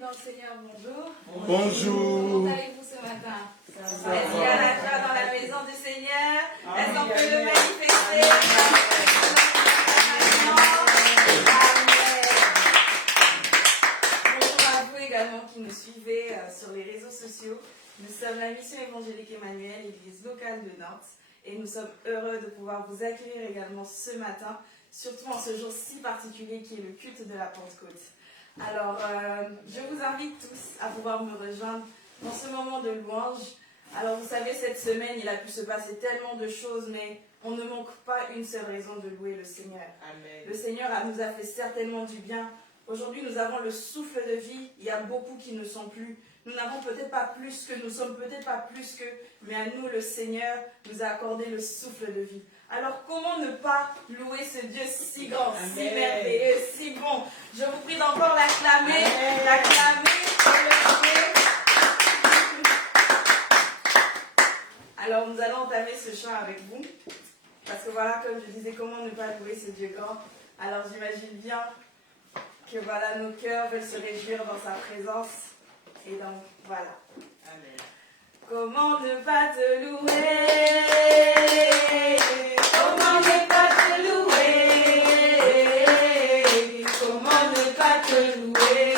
dans le Seigneur, bonjour. Bonjour. Comment allez-vous ce matin? Est-ce qu'il y a la joie dans la maison du Seigneur? Est-ce qu'on peut le manifester? Bonjour à vous également qui nous suivez sur les réseaux sociaux. Nous sommes la mission évangélique Emmanuel, église locale de Nantes, et nous sommes heureux de pouvoir vous accueillir également ce matin, surtout en ce jour si particulier qui est le culte de la Pentecôte. Alors, je vous invite tous à pouvoir me rejoindre dans ce moment de louange. Alors, vous savez, cette semaine, il a pu se passer tellement de choses, mais on ne manque pas une seule raison de louer le Seigneur. Amen. Le Seigneur nous a fait certainement du bien. Aujourd'hui, nous avons le souffle de vie. Il y a beaucoup qui ne sont plus. Nous n'avons peut-être pas plus que, nous sommes peut-être pas plus que, mais à nous, le Seigneur nous a accordé le souffle de vie. Alors, comment ne pas louer ce Dieu si grand, Amen, si merveilleux, si bon? Je vous prie d'encore l'acclamer, Alors, nous allons entamer ce chant avec vous. Parce que voilà, comme je disais, comment ne pas louer ce Dieu grand? Alors, j'imagine bien que voilà, nos cœurs veulent se réjouir dans sa présence. Et donc, voilà. Amen. Comment ne pas te louer? Comment ne pas te louer? Comment ne pas te louer?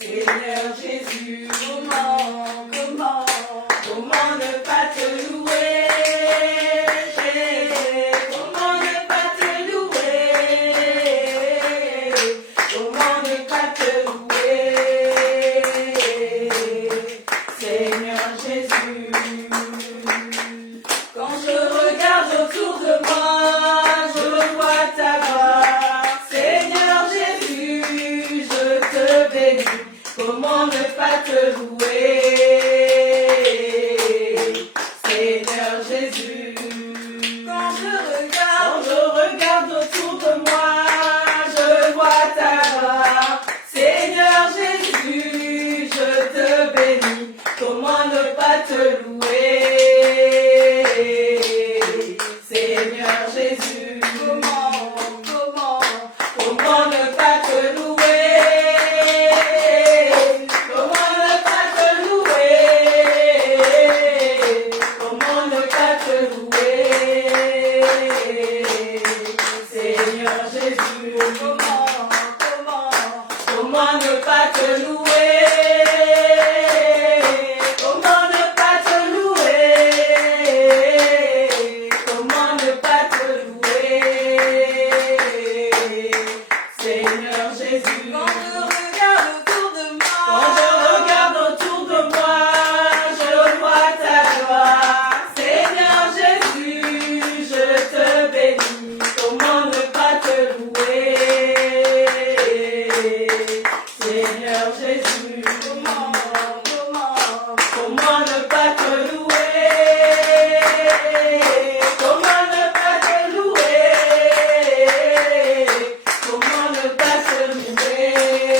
Seigneur Jésus, comment ne pas te louer? Comment ne pas te louer? Comment ne pas te louer? Seigneur Jésus, quand je regarde autour de moi, je vois ta gloire. Seigneur Jésus, je te bénis. Comment ne pas te louer? Seigneur Jésus, quand je regarde autour de moi, je vois ta gloire. Seigneur Jésus, je te bénis. Comment ne pas te louer? Seigneur Jésus, comment ne pas te louer? Comment ne pas te louer? Comment ne pas te louer? Seigneur Jésus, comment ne pas te louer? Comment ne pas te louer? Comment ne pas te louer? Seigneur Jésus, quand je regarde autour de moi, je vois ta gloire. Seigneur Jésus, je te bénis. Comment ne pas te louer? Seigneur Jésus, comment ne pas te louer? Comment ne pas te louer? Comment ne pas te louer?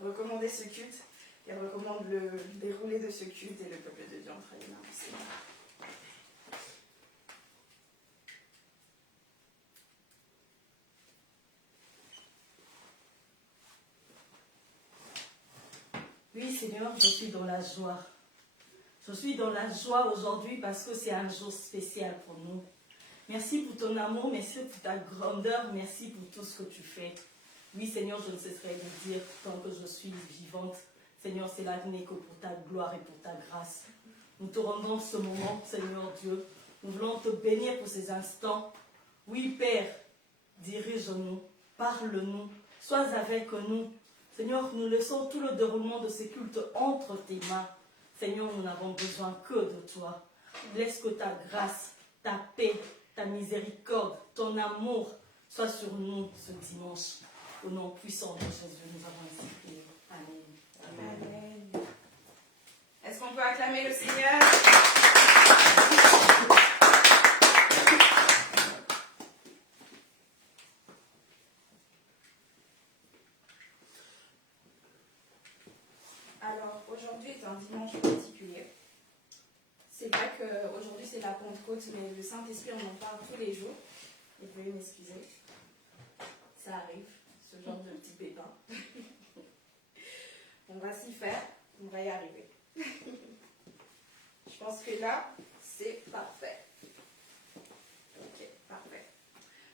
pour recommander ce culte. Elle recommande le déroulé de ce culte et le peuple de Dieu entre les mains du Seigneur. Oui, Seigneur, je suis dans la joie. Je suis dans la joie aujourd'hui parce que c'est un jour spécial pour nous. Merci pour ton amour, merci pour ta grandeur, merci pour tout ce que tu fais. Oui, Seigneur, je ne cesserai de dire tant que je suis vivante. Seigneur, cela n'est que pour ta gloire et pour ta grâce. Nous te rendons ce moment, Seigneur Dieu. Nous voulons te bénir pour ces instants. Oui, Père, dirige-nous, parle-nous, sois avec nous. Seigneur, nous laissons tout le déroulement de ces cultes entre tes mains. Seigneur, nous n'avons besoin que de toi. Laisse que ta grâce, ta paix, ta miséricorde, ton amour soient sur nous ce dimanche. Au nom puissant de Jésus, nous avons ainsi prié. Amen. Amen. Est-ce qu'on peut acclamer le Seigneur? Alors, aujourd'hui est un dimanche particulier. C'est vrai qu'aujourd'hui c'est la Pentecôte, mais le Saint-Esprit, on en parle tous les jours. Vous pouvez m'excuser. Ça arrive, ce genre de petit pépin. On va s'y faire, on va y arriver. Je pense que là, c'est parfait. Ok, parfait.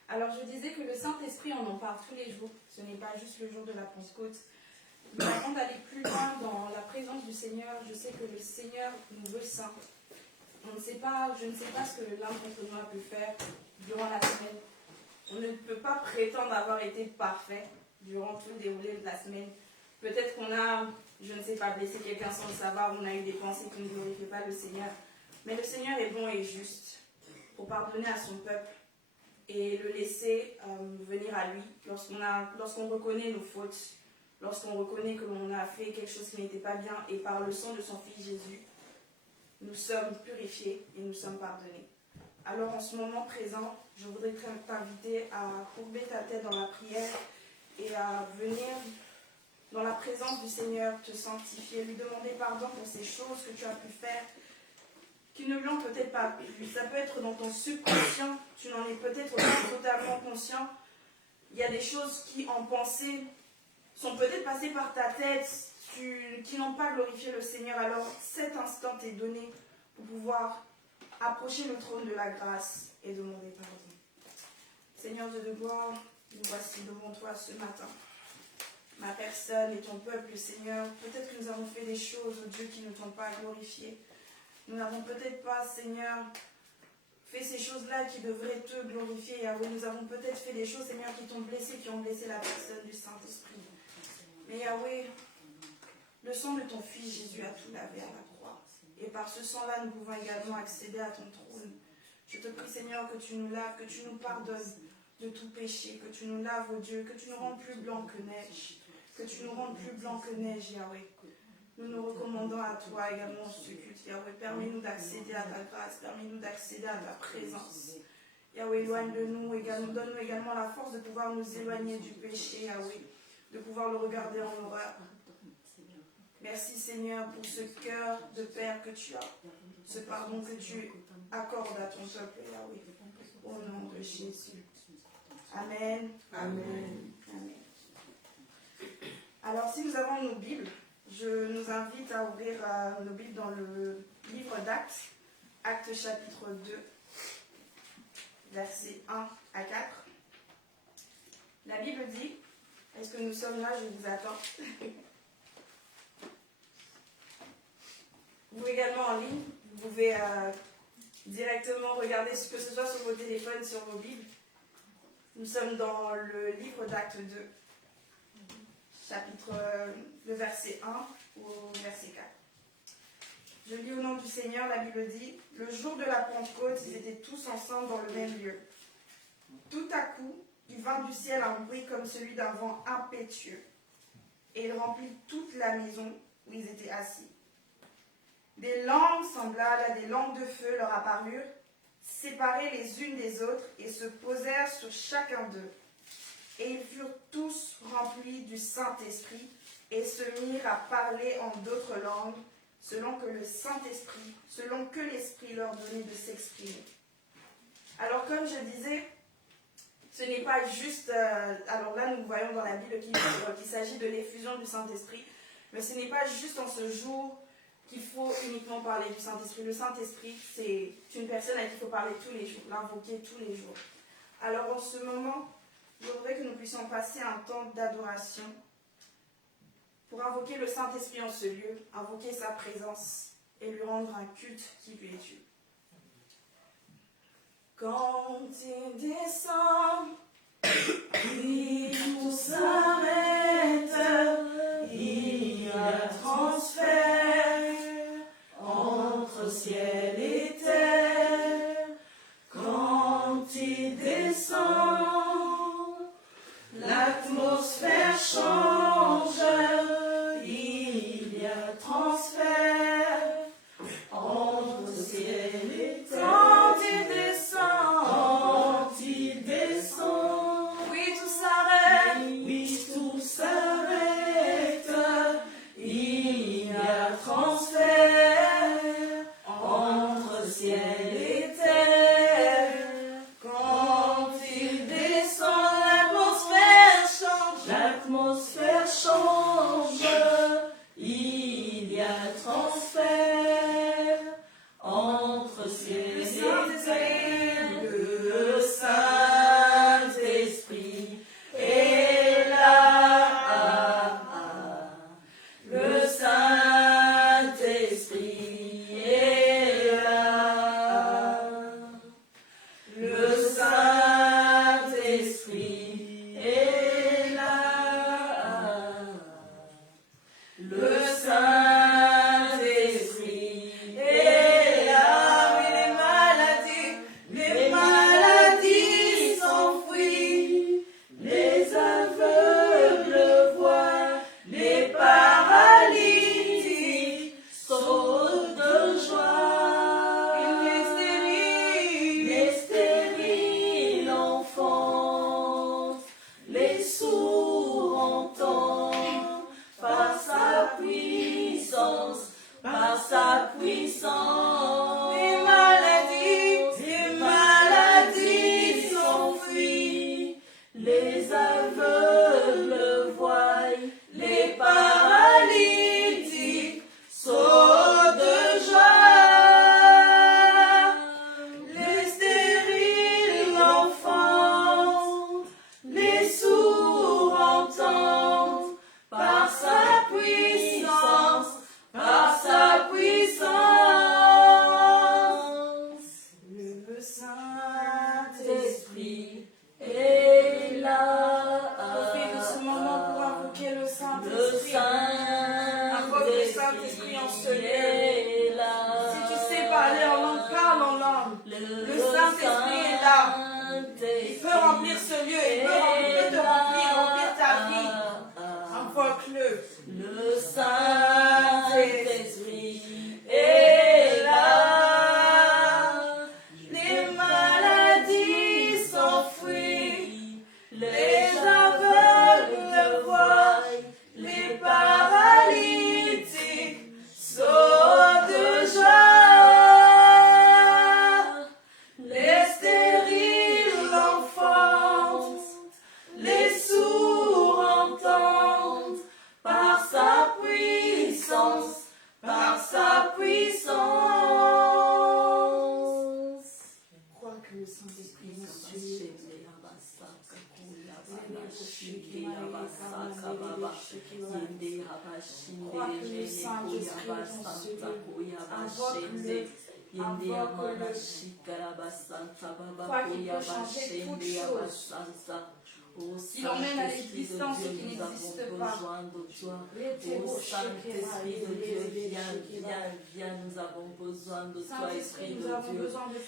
Alors, je disais que le Saint-Esprit, on en parle tous les jours. Ce n'est pas juste le jour de la Pentecôte. Mais avant d'aller plus loin dans la présence du Seigneur, je sais que le Seigneur nous veut saints. Je ne sais pas ce que l'un d'entre nous a pu faire durant la semaine. On ne peut pas prétendre avoir été parfait durant tout le déroulé de la semaine. Peut-être qu'on a, je ne sais pas, blessé quelqu'un sans le savoir, on a eu des pensées qui ne glorifient pas le Seigneur. Mais le Seigneur est bon et juste pour pardonner à son peuple et le laisser venir à lui lorsqu'on reconnaît nos fautes, lorsqu'on reconnaît que l'on a fait quelque chose qui n'était pas bien et par le sang de son Fils Jésus, nous sommes purifiés et nous sommes pardonnés. Alors en ce moment présent, je voudrais t'inviter à courber ta tête dans la prière et à venir dans la présence du Seigneur, te sanctifier, lui demander pardon pour ces choses que tu as pu faire, qui ne lui ont peut-être pas plu. Ça peut être dans ton subconscient, tu n'en es peut-être pas totalement conscient. Il y a des choses qui, en pensée, sont peut-être passées par ta tête, qui n'ont pas glorifié le Seigneur. Alors cet instant t'est donné pour pouvoir approcher le trône de la grâce et demander pardon. Seigneur Dieu de gloire, nous voici devant toi ce matin. Ma personne et ton peuple, Seigneur, peut-être que nous avons fait des choses, oh Dieu, qui ne t'ont pas glorifié. Nous n'avons peut-être pas, Seigneur, fait ces choses-là qui devraient te glorifier, Yahweh. Nous avons peut-être fait des choses, Seigneur, qui t'ont blessé, qui ont blessé la personne du Saint-Esprit. Mais Yahweh, le sang de ton Fils Jésus a tout lavé à la croix. Et par ce sang-là, nous pouvons également accéder à ton trône. Je te prie, Seigneur, que tu nous laves, que tu nous pardonnes de tout péché, que tu nous laves, oh Dieu, que tu nous rendes plus blancs que neige. Que tu nous rendes plus blancs que neige, Yahweh. Nous nous recommandons à toi également ce culte, Yahweh. Permets-nous d'accéder à ta grâce, permets-nous d'accéder à ta présence. Yahweh, éloigne de nous également, donne-nous également la force de pouvoir nous éloigner du péché, Yahweh, de pouvoir le regarder en horreur. Merci, Seigneur, pour ce cœur de Père que tu as, ce pardon que tu accordes à ton peuple, Yahweh. Au nom de Jésus. Amen. Amen. Amen. Alors, si nous avons nos Bibles, je nous invite à ouvrir nos Bibles dans le livre d'Actes, Actes chapitre 2, versets 1 à 4. La Bible dit, est-ce que nous sommes là? Je vous attends. Vous également en ligne, vous pouvez directement regarder ce que ce soit sur vos téléphones, sur vos Bibles. Nous sommes dans le livre d'Actes 2. Chapitre, le verset 1 au verset 4. Je lis au nom du Seigneur, la Bible dit, le jour de la Pentecôte, ils étaient tous ensemble dans le même lieu. Tout à coup, il vint du ciel un bruit comme celui d'un vent impétueux, et il remplit toute la maison où ils étaient assis. Des langues semblables à des langues de feu leur apparurent, séparées les unes des autres, et se posèrent sur chacun d'eux. Et ils furent tous remplis du Saint-Esprit et se mirent à parler en d'autres langues, selon que l'Esprit leur donnait de s'exprimer. Alors comme je disais, ce n'est pas juste, alors là nous voyons dans la Bible qu'il s'agit de l'effusion du Saint-Esprit, mais ce n'est pas juste en ce jour qu'il faut uniquement parler du Saint-Esprit. Le Saint-Esprit, c'est une personne à qui il faut parler tous les jours, l'invoquer tous les jours. Alors en ce moment, je voudrais que nous puissions passer un temps d'adoration pour invoquer le Saint-Esprit en ce lieu, invoquer sa présence et lui rendre un culte qui lui est dû. Quand il descend, oui, tout s'arrête, il y a transfert entre ciel et terre. Quand il descend, l'atmosphère change, il y a transfert entre ciel et terre. Quand il descend, oui tout s'arrête, il y a transfert entre ciel et terre. Quand il descend, l'atmosphère change, il y a transfert entre ciel et terre. Le Saint-Esprit est là. Le Saint-Esprit est là. Le Saint-Esprit est là. Le Saint-Esprit est là. Oui, les maladies s'enfuient, les aveugles voient, les paralytiques sautent de joie. Les stériles enfantent, les sourds entendent par sa puissance, Les maladies s'enfuient, les aveugles voient, les paralytiques sautent de joie. Les stériles enfantent, les sourds entendent par sa puissance, Le Saint-Esprit est là. Profite de ce moment pour invoquer le Saint-Esprit. Invoque le Saint-Esprit en ce lieu. Si tu sais parler en langue, parle en langue. Le Saint-Esprit est là. Il peut remplir ce lieu, il peut te remplir ta vie. Invoque-le. Le Saint-Esprit est là. Les maladies s'enfuient, les aveugles voient, les paralytiques sautent de joie. Les stériles enfantent, les sourds entendent par sa puissance, Je crois que le Saint-Esprit nous suit. Crois que le Saint-Esprit invoque-le. Crois qu'il peut changer toutes choses. Il emmène à l'existence ce qui n'existe pas. Ô Saint-Esprit de Dieu, viens, nous avons besoin de toi, Esprit de Dieu.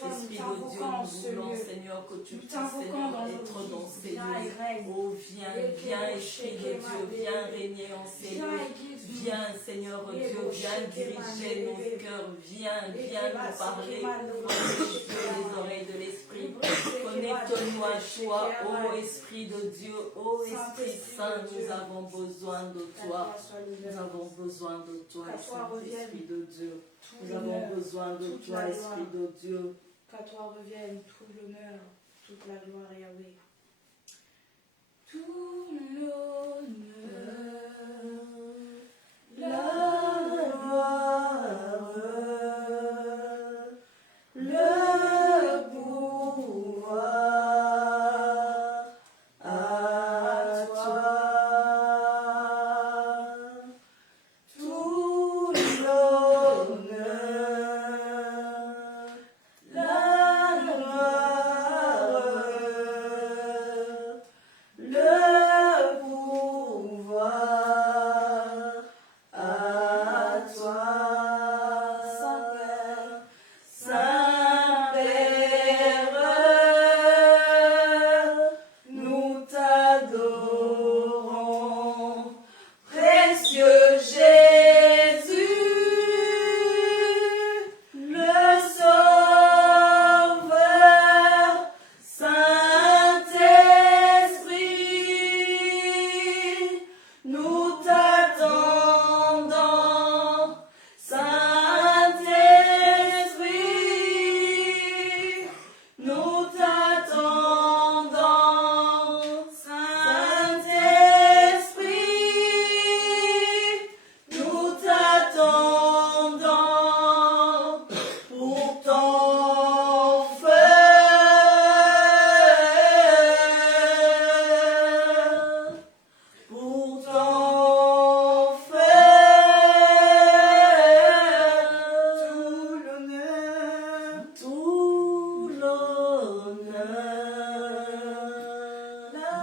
Esprit de Dieu, nous voulons, Seigneur, que tu puisses, Seigneur, être dans ces lieux. Oh, viens, Esprit de Dieu, viens régner en ces lieux. Viens, Seigneur Dieu, viens diriger nos cœurs, viens nous parler, les oreilles de l'Esprit. Connecte-nous à toi, ô Esprit de Dieu, ô Esprit Saint, nous avons besoin de toi. Nous avons besoin de toi, Saint-Esprit de Dieu. Nous avons besoin de toi, Esprit de Dieu. Qu'à toi revienne tout l'honneur, toute la gloire, Yahweh. Tout l'honneur, la gloire, le pouvoir à toi. Tout l'honneur, la gloire, le pouvoir à toi, Saint-Père, Saint-Père, nous t'adorons, précieux Jésus, le Sauveur, Saint-Esprit, nous t'attendons, Saint-Esprit, nous t'attendons, Saint-Esprit, nous t'attendons pour ton feu, pour ton feu, tout l'honneur, la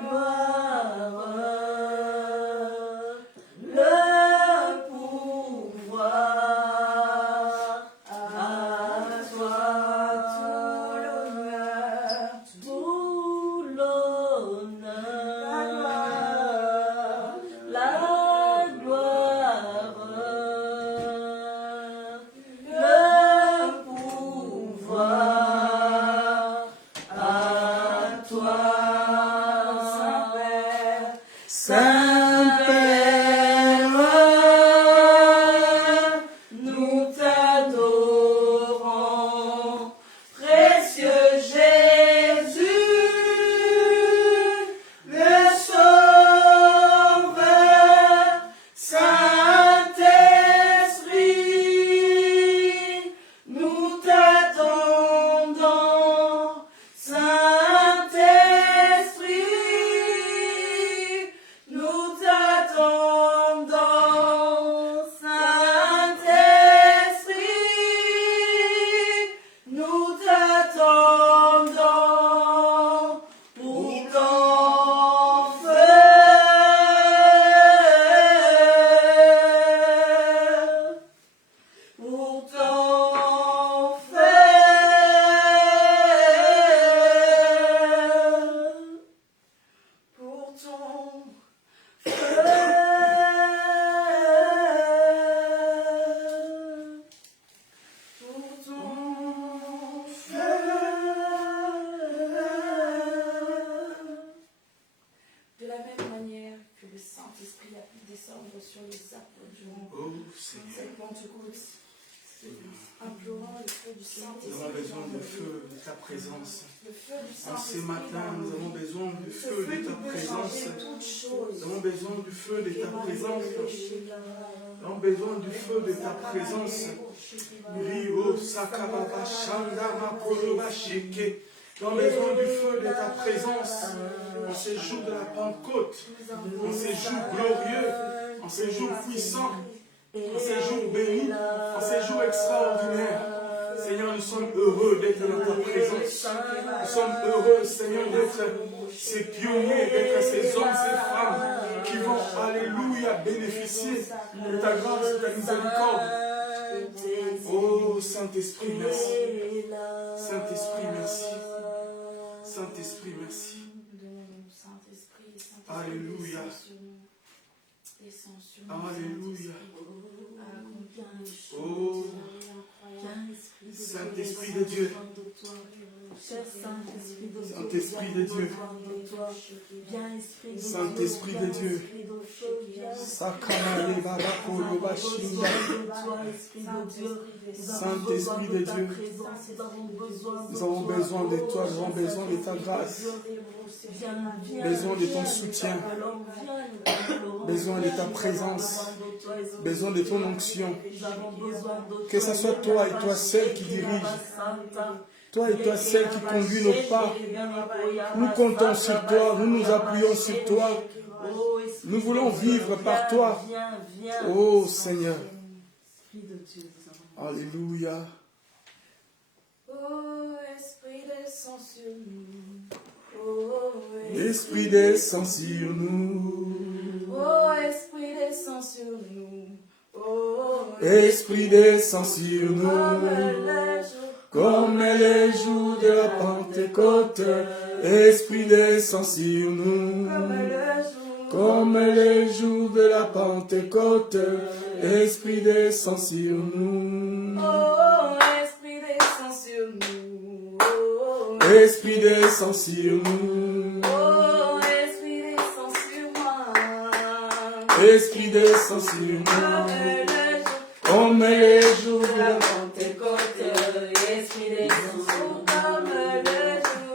gloire, le pouvoir à toi, tout l'honneur, la gloire, le pouvoir à toi, Saint-Père, Saint-Père, nous t'adorons, précieux Jésus, le Sauveur, Saint-Esprit, nous t'attendons, Saint-Esprit, nous t'attendons, Saint-Esprit, nous t'attendons pour ton feu, pour ton feu, pour ton de la même manière que le Saint-Esprit a pu descendre sur les arbres du monde. Oh Seigneur, Cette Pentecôte, implorant le feu du nous Saint-Esprit. avons besoin du feu de ta présence. Le feu du En Saint-Esprit. ce matin, nous avons besoin du Ce feu de qui ta peut présence. changer toutes choses. Nous avons besoin du feu de ta présence. Nous Nous avons besoin du feu de ta présence. Rio Sakababa Shanda Makoloba Sheke. Nous avons besoin du feu de ta présence. En ces jours de la Pentecôte, en ces jours glorieux, en ces jours puissants, en ces jours bénis, en ces jours extraordinaires. Seigneur, nous sommes heureux d'être dans ta présence. Nous sommes heureux, Seigneur, d'être ces pionniers, d'être ces hommes, ces femmes qui vont, alléluia, bénéficier de ta grâce, de ta miséricorde. Oh, Saint-Esprit, merci. Saint-Esprit, merci. Saint-Esprit, merci. Alléluia. descends sur nous. Alléluia. Viens, Oh, Saint-Esprit Saint-Esprit de Dieu. Cher Saint-Esprit de Dieu. Saint-Esprit de Dieu. Viens, Esprit de Dieu. Saint-Esprit de Dieu. Sakamale Babakolo Bashinda. Saint-Esprit de Dieu. Nous avons besoin de toi, nous avons besoin de ta grâce. Besoin de ton soutien. Besoin de ta présence. Besoin de ton onction. Que ce soit toi et toi seul qui dirige. Toi et toi seul qui conduis nos pas. Nous comptons sur toi, nous nous appuyons sur toi. Nous voulons vivre par toi. Oh Seigneur. Alléluia. Oh, Esprit descend sur nous. Oh, Esprit descend sur nous. Oh, Esprit descend sur nous. Oh, Esprit descend sur nous. comme les jours, Comme les jours de la Pentecôte. Esprit descend sur nous. Comme les jours de la Pentecôte. Esprit descend sur nous. oh, Esprit descend sur nous. Oh, Esprit descend sur nous. oh, Esprit descend sur moi. Esprit descend sur nous. Comme les jours de la Pentecôte, Esprit descend sur nous.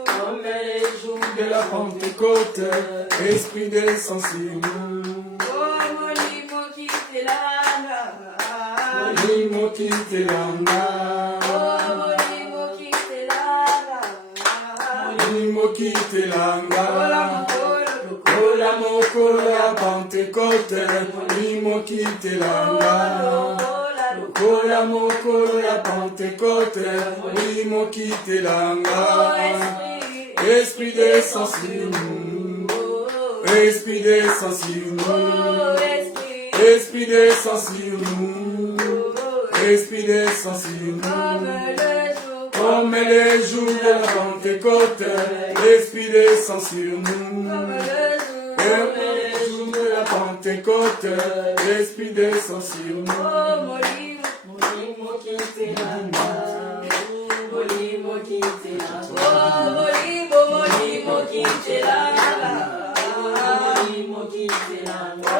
Comme les jours de la Pentecôte. Esprit descend sur nous. Oh, molimo kitelanga. Molimo kitelanga. Oh, molimo kitelanga. Molimo kitelanga. Ola Kola mokolo ya Pentecôte. Molimo kitelanga. Kola mokolo ya Pentecôte. Molimo kitelanga. Esprit descend sur nous. Esprit descend sur nous. Esprit descend sur nous. Esprit descend sur nous. Comme les jours de la Pentecôte. Esprit descend sur nous. Comme les jours de la Pentecôte. Esprit descend sur nous. Molimo kitelanga. Molimo kitelanga. molimo kitelanga. Molimo kitelanga.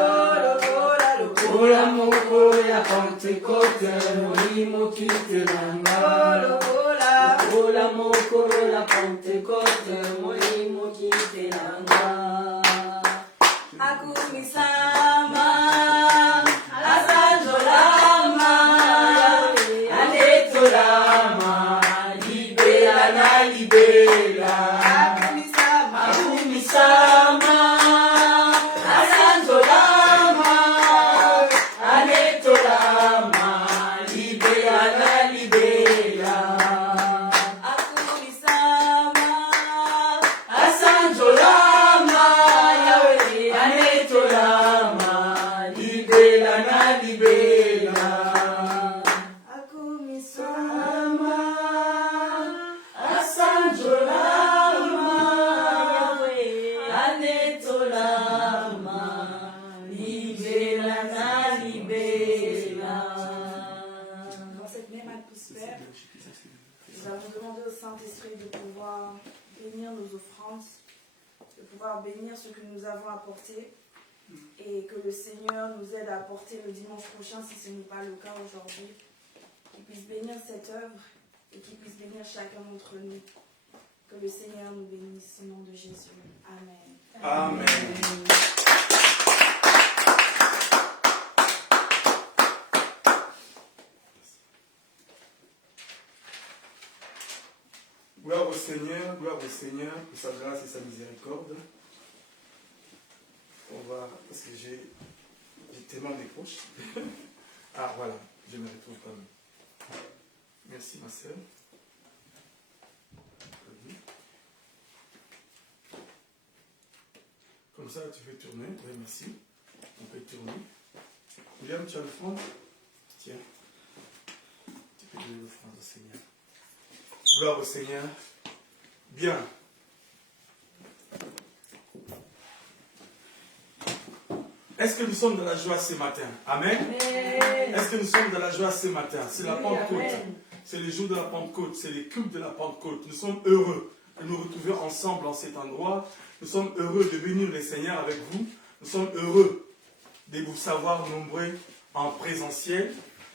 Kola mokolo ya Pentecôte. Molimo kitelanga. Kola mokolo ya Pentecôte, molimo kitelanga. Akumisama, asanjolama, Anetolama, libela na libela. akumisama, Akumisama, asanjolama, anetolama, libela na libela. akumisama, Asanjolama, Yahweh, anetolama, libela na libela. akumisama, Asanjolama, Yahweh, anetolama, libela na libela. Dans cette même atmosphère, nous avons demandé au Saint-Esprit de pouvoir bénir nos offrandes, de pouvoir bénir ce que nous avons apporté et que le Seigneur nous aide à apporter le dimanche prochain si ce n'est pas le cas aujourd'hui. Qu'il puisse bénir cette œuvre et qu'il puisse bénir chacun d'entre nous. Que le Seigneur nous bénisse au nom de Jésus. Amen. Amen. Gloire au Seigneur pour sa grâce et sa miséricorde. On va, parce que j'ai tellement des poches. Ah voilà, je me retrouve quand même. Merci ma sœur. Comme ça tu peux tourner. Oui, merci. On peut tourner. William, tu as le fond? Tiens. Tu peux donner l'offrande au Seigneur. Gloire au Seigneur. Bien. Est-ce que nous sommes dans la joie ce matin? Amen. Est-ce que nous sommes dans la joie ce matin? C'est la Pentecôte. C'est le jour de la Pentecôte. C'est les cultes de la Pentecôte. Nous sommes heureux de nous retrouver ensemble en cet endroit. Nous sommes heureux de bénir le Seigneur avec vous. Nous sommes heureux de vous savoir nombreux en présentiel.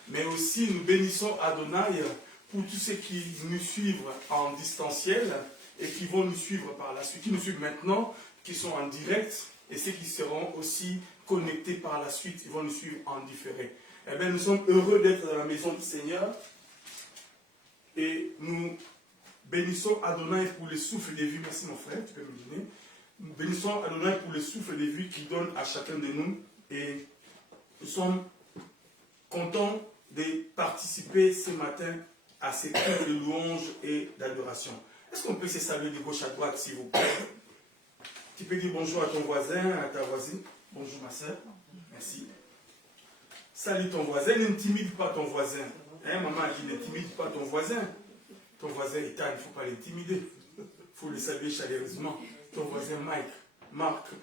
Mais aussi, nous bénissons Adonai pour tous ceux qui nous suivent en distanciel et qui vont nous suivre par la suite, qui nous suivent maintenant, qui sont en direct, et ceux qui seront aussi connectés par la suite, ils vont nous suivre en différé. Eh bien, nous sommes heureux d'être dans la maison du Seigneur et nous bénissons Adonai pour le souffle de vie. Merci mon frère, tu peux me donner. Nous bénissons Adonai pour le souffle de vie qu'il donne à chacun de nous et nous sommes contents de participer ce matin à ces cultes de louange et d'adoration. Est-ce qu'on peut se saluer de gauche à droite, s'il vous plaît? Tu peux dire bonjour à ton voisin, à ta voisine. Bonjour ma soeur. Merci. Salut ton voisin, n'intimide pas ton voisin. Hein, maman a dit n'intimide pas ton voisin. Ton voisin Ethan, il ne faut pas l'intimider. Il faut le saluer chaleureusement. Ton voisin Mike. Marc, il ne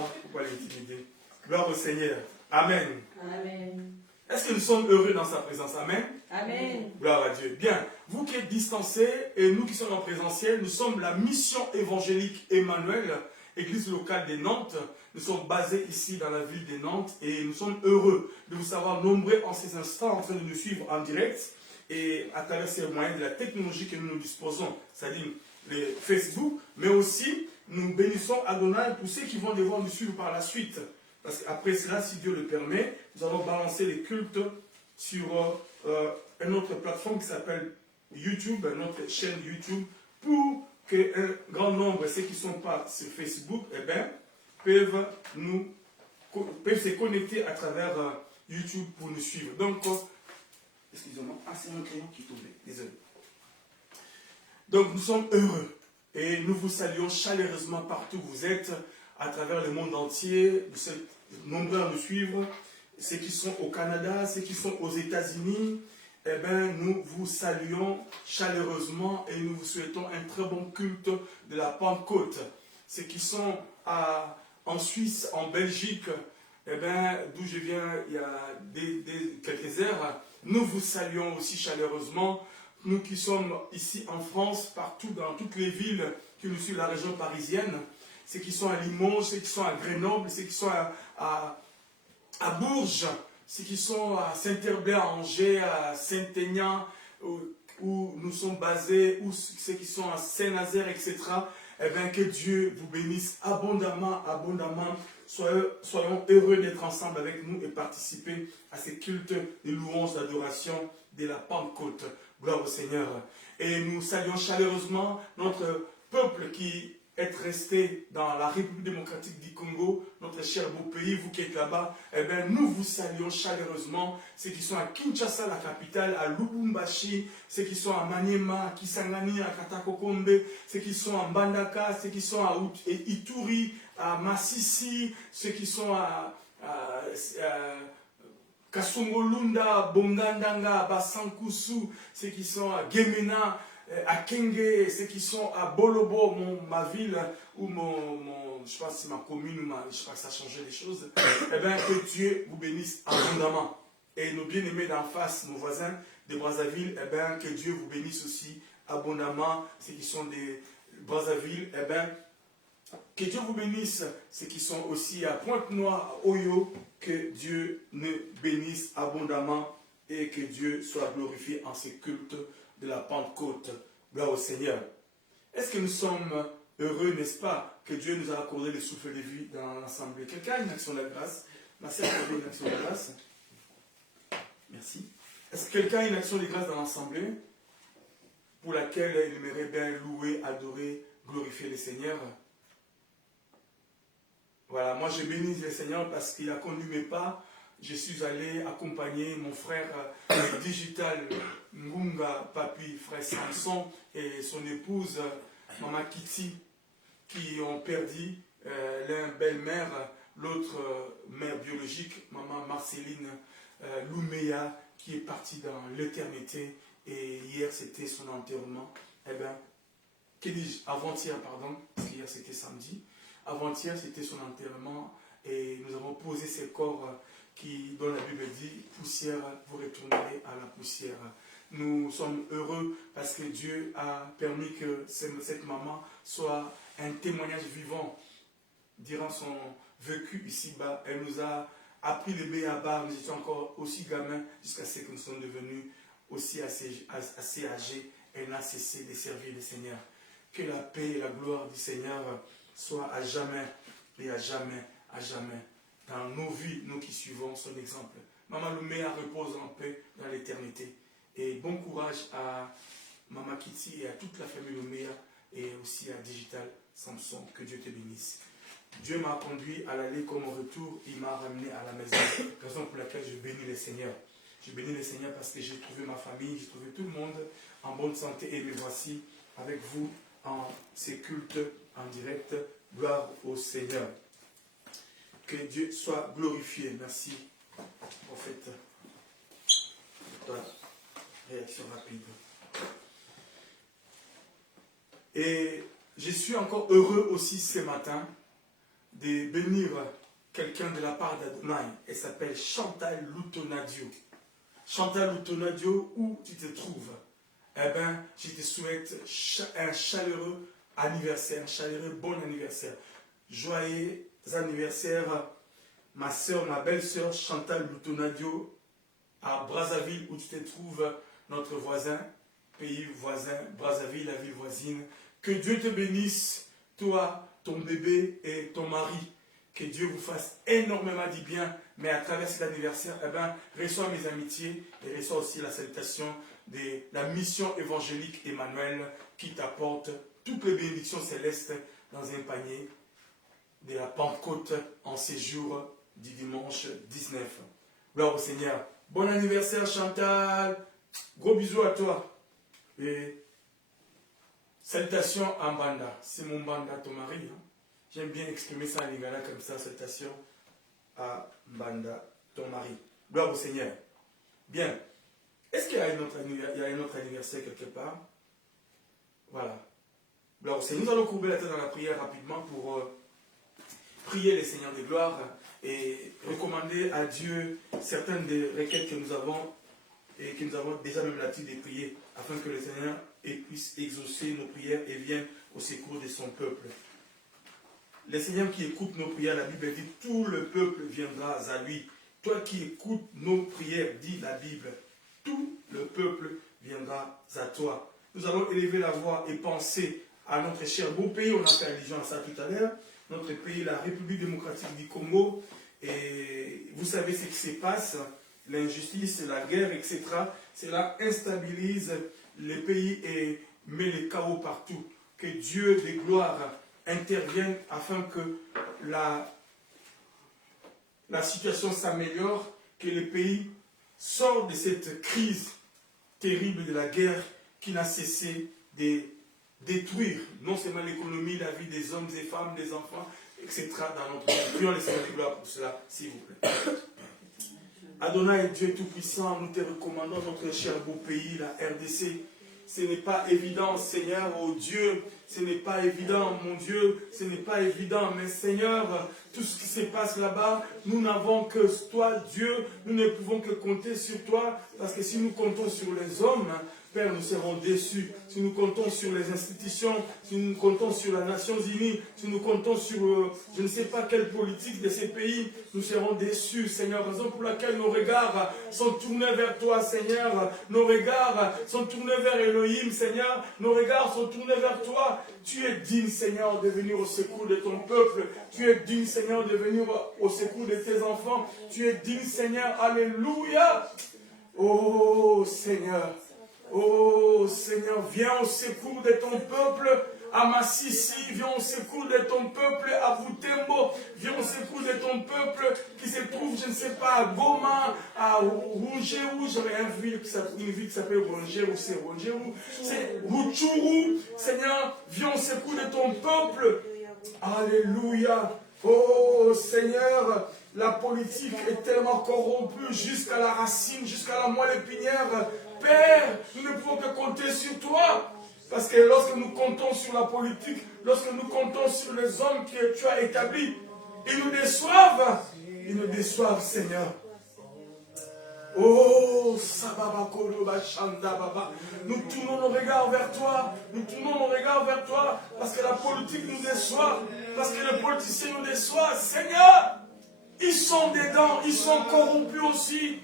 faut pas l'intimider. Gloire au Seigneur. Amen. Amen. Est-ce que nous sommes heureux dans sa présence? Amen. Amen. Gloire à Dieu. Bien, vous qui êtes distancés et nous qui sommes en présentiel, nous sommes la mission évangélique Emmanuel, église locale de Nantes. Nous sommes basés ici dans la ville de Nantes et nous sommes heureux de vous savoir nombreux en ces instants en train de nous suivre en direct et à travers ces moyens de la technologie que nous disposons, c'est-à-dire les Facebook, mais aussi nous bénissons Adonai pour ceux qui vont devoir nous suivre par la suite. Parce qu'après cela, si Dieu le permet, nous allons balancer les cultes sur une autre plateforme qui s'appelle YouTube, notre chaîne YouTube, pour qu'un grand nombre de ceux qui ne sont pas sur Facebook, eh bien, peuvent se connecter à travers YouTube pour nous suivre. Donc, excusez-moi, c'est mon crayon qui est tombé, désolé. Donc, nous sommes heureux et nous vous saluons chaleureusement partout où vous êtes, à travers le monde entier. Vous êtes nombreux à nous suivre, ceux qui sont au Canada, ceux qui sont aux États-Unis. Eh bien, nous vous saluons chaleureusement et nous vous souhaitons un très bon culte de la Pentecôte. Ceux qui sont en Suisse, en Belgique, eh bien, d'où je viens il y a quelques heures, nous vous saluons aussi chaleureusement. Nous qui sommes ici en France, partout dans toutes les villes qui nous suivent la région parisienne, ceux qui sont à Limoges, ceux qui sont à Grenoble, ceux qui sont à Bourges, ceux qui sont à Saint-Herblain, à Angers, à Saint-Aignan, où nous sommes basés, ou ceux qui sont à Saint-Nazaire, etc. Eh bien, que Dieu vous bénisse abondamment, abondamment. Soyons heureux d'être ensemble avec nous et participer à ces cultes de louange, d'adoration de la Pentecôte. Gloire au Seigneur. Et nous saluons chaleureusement notre peuple qui est resté dans la République démocratique du Congo, notre cher beau pays, vous qui êtes là-bas, eh bien, nous vous saluons chaleureusement. Ceux qui sont à Kinshasa, la capitale, à Lubumbashi, ceux qui sont à Maniema, à Kisangani, à Katakokombe, ceux qui sont à Mbandaka, ceux qui sont à Ituri, à Massissi, ceux qui sont à Kasongolunda, Bongandanga, Basankusu, ceux qui sont à Gemena, à Kenge, ceux qui sont à Bolobo, ma ville, ou je ne sais pas si ma commune, je ne sais pas si ça a changé les choses, eh bien que Dieu vous bénisse abondamment. Et nos bien-aimés d'en face, nos voisins de Brazzaville, eh bien que Dieu vous bénisse aussi abondamment. Ceux qui sont de Brazzaville, eh bien que Dieu vous bénisse. Ceux qui sont aussi à Pointe-Noire, à Oyo, que Dieu nous bénisse abondamment et que Dieu soit glorifié en ce culte de la Pentecôte. Gloire au Seigneur. Est-ce que nous sommes heureux, n'est-ce pas, que Dieu nous a accordé le souffle de vie dans l'assemblée? Quelqu'un a une action de grâce? Ma sœur a une action de grâce. Merci. Est-ce que quelqu'un a une action de grâce dans l'assemblée pour laquelle il aimerait bien louer, adorer, glorifier le Seigneur? Voilà, moi je bénis le Seigneur parce qu'il a conduit mes pas. Je suis allé accompagner mon frère digital Ngunga Papi, frère Samson, et son épouse Maman Kitty, qui ont perdu l'un belle-mère, l'autre mère biologique, Maman Marceline Louméa, qui est partie dans l'éternité. Et hier c'était son enterrement. Eh bien, que dis-je, avant-hier, pardon, parce qu'hier c'était samedi. Avant-hier c'était son enterrement. et nous avons posé ces corps qui, dont la Bible dit, poussière, vous retournerez à la poussière. Nous sommes heureux parce que Dieu a permis que cette maman soit un témoignage vivant durant son vécu ici-bas. Elle nous a appris le b.a.-ba, nous étions encore aussi gamins jusqu'à ce que nous sommes devenus aussi assez âgés. Elle n'a cessé de servir le Seigneur. Que la paix et la gloire du Seigneur soient à jamais et à jamais, dans nos vies, nous qui suivons son exemple. Maman Lumea repose en paix dans l'éternité. Et bon courage à Maman Kitty et à toute la famille Lumea et aussi à Digital Samson. Que Dieu te bénisse. Dieu m'a conduit à l'aller comme au retour, il m'a ramené à la maison. Raison pour laquelle je bénis le Seigneur. Je bénis le Seigneur parce que j'ai trouvé ma famille, j'ai trouvé tout le monde en bonne santé et me voici avec vous en ces cultes en direct. Gloire au Seigneur. Que Dieu soit glorifié. Merci, prophète, pour ta réaction rapide. Et je suis encore heureux aussi ce matin de bénir quelqu'un de la part d'Adonai. Elle s'appelle Chantal Loutonadio. Chantal Loutonadio, où tu te trouves? Eh bien, je te souhaite un chaleureux anniversaire, un chaleureux bon anniversaire. Joyeux anniversaire, ma soeur, ma belle-sœur Chantal Loutonadio, à Brazzaville, où tu te trouves, notre voisin, pays voisin, Brazzaville, la ville voisine. Que Dieu te bénisse, toi, ton bébé et ton mari. Que Dieu vous fasse énormément du bien, mais à travers cet anniversaire, eh ben, reçois mes amitiés et reçois aussi la salutation de la mission évangélique Emmanuel qui t'apporte toutes les bénédictions célestes dans un panier de la Pentecôte en séjour du dimanche 19. Gloire au Seigneur. Bon anniversaire Chantal. Gros bisous à toi. Et salutations à Mbanda. C'est mon Mbanda, ton mari. Hein? J'aime bien exprimer ça en lingala comme ça. Salutations à Mbanda, ton mari. Gloire au Seigneur. Bien. Est-ce qu'il y a un autre anniversaire quelque part? Voilà. Gloire au Seigneur. Nous allons courber la tête dans la prière rapidement pour prier les Seigneurs de gloire et recommander à Dieu certaines des requêtes que nous avons et que nous avons déjà même l'habitude de prier afin que le Seigneur puisse exaucer nos prières et vienne au secours de son peuple. Le Seigneur qui écoute nos prières, la Bible dit, tout le peuple viendra à lui. Toi qui écoutes nos prières, dit la Bible, tout le peuple viendra à toi. Nous allons élever la voix et penser à notre cher beau pays, on a fait allusion à ça tout à l'heure, notre pays, la République démocratique du Congo, et vous savez ce qui se passe, l'injustice, la guerre, etc. Cela instabilise le pays et met le chaos partout. Que Dieu de gloire intervienne afin que la situation s'améliore, que le pays sorte de cette crise terrible de la guerre qui n'a cessé de détruire non seulement l'économie, la vie des hommes, des femmes, des enfants, etc. dans notre pays. Prions le Seigneur de gloire pour cela, s'il vous plaît. Adonai, Dieu Tout-Puissant, nous te recommandons notre cher beau pays, la RDC. Ce n'est pas évident, Seigneur, oh Dieu, ce n'est pas évident, mon Dieu, ce n'est pas évident, mais Seigneur, tout ce qui se passe là-bas, nous n'avons que toi, Dieu, nous ne pouvons que compter sur toi, parce que si nous comptons sur les hommes, Père, nous serons déçus. Si nous comptons sur les institutions, si nous comptons sur les Nations Unies, si nous comptons sur je ne sais pas quelle politique de ces pays, nous serons déçus, Seigneur. Raison pour laquelle nos regards sont tournés vers toi, Seigneur. Nos regards sont tournés vers Elohim, Seigneur. Nos regards sont tournés vers toi. Tu es digne, Seigneur, de venir au secours de ton peuple. Tu es digne, Seigneur, de venir au secours de tes enfants. Tu es digne, Seigneur. Alléluia. Oh, Seigneur. Oh Seigneur, viens au secours de ton peuple à Massissi, viens au secours de ton peuple à Boutembo, viens au secours de ton peuple qui se trouve, je ne sais pas, à Goma, à Rougeou, j'aurais une ville qui s'appelle Rougeou, c'est Rougeou, c'est Rouchourou. Seigneur, viens au secours de ton peuple. Alléluia. Oh Seigneur, la politique est tellement corrompue jusqu'à la racine, jusqu'à la moelle épinière. Père, nous ne pouvons que compter sur toi. Parce que lorsque nous comptons sur la politique, lorsque nous comptons sur les hommes que tu as établis, Ils nous déçoivent. Ils nous déçoivent, Seigneur. Oh, Sababa Koloba Shanda Baba. Nous tournons nos regards vers toi. Nous tournons nos regards vers toi. Parce que la politique nous déçoit. Parce que les politiciens nous déçoivent. Seigneur, ils sont dedans. Ils sont corrompus aussi.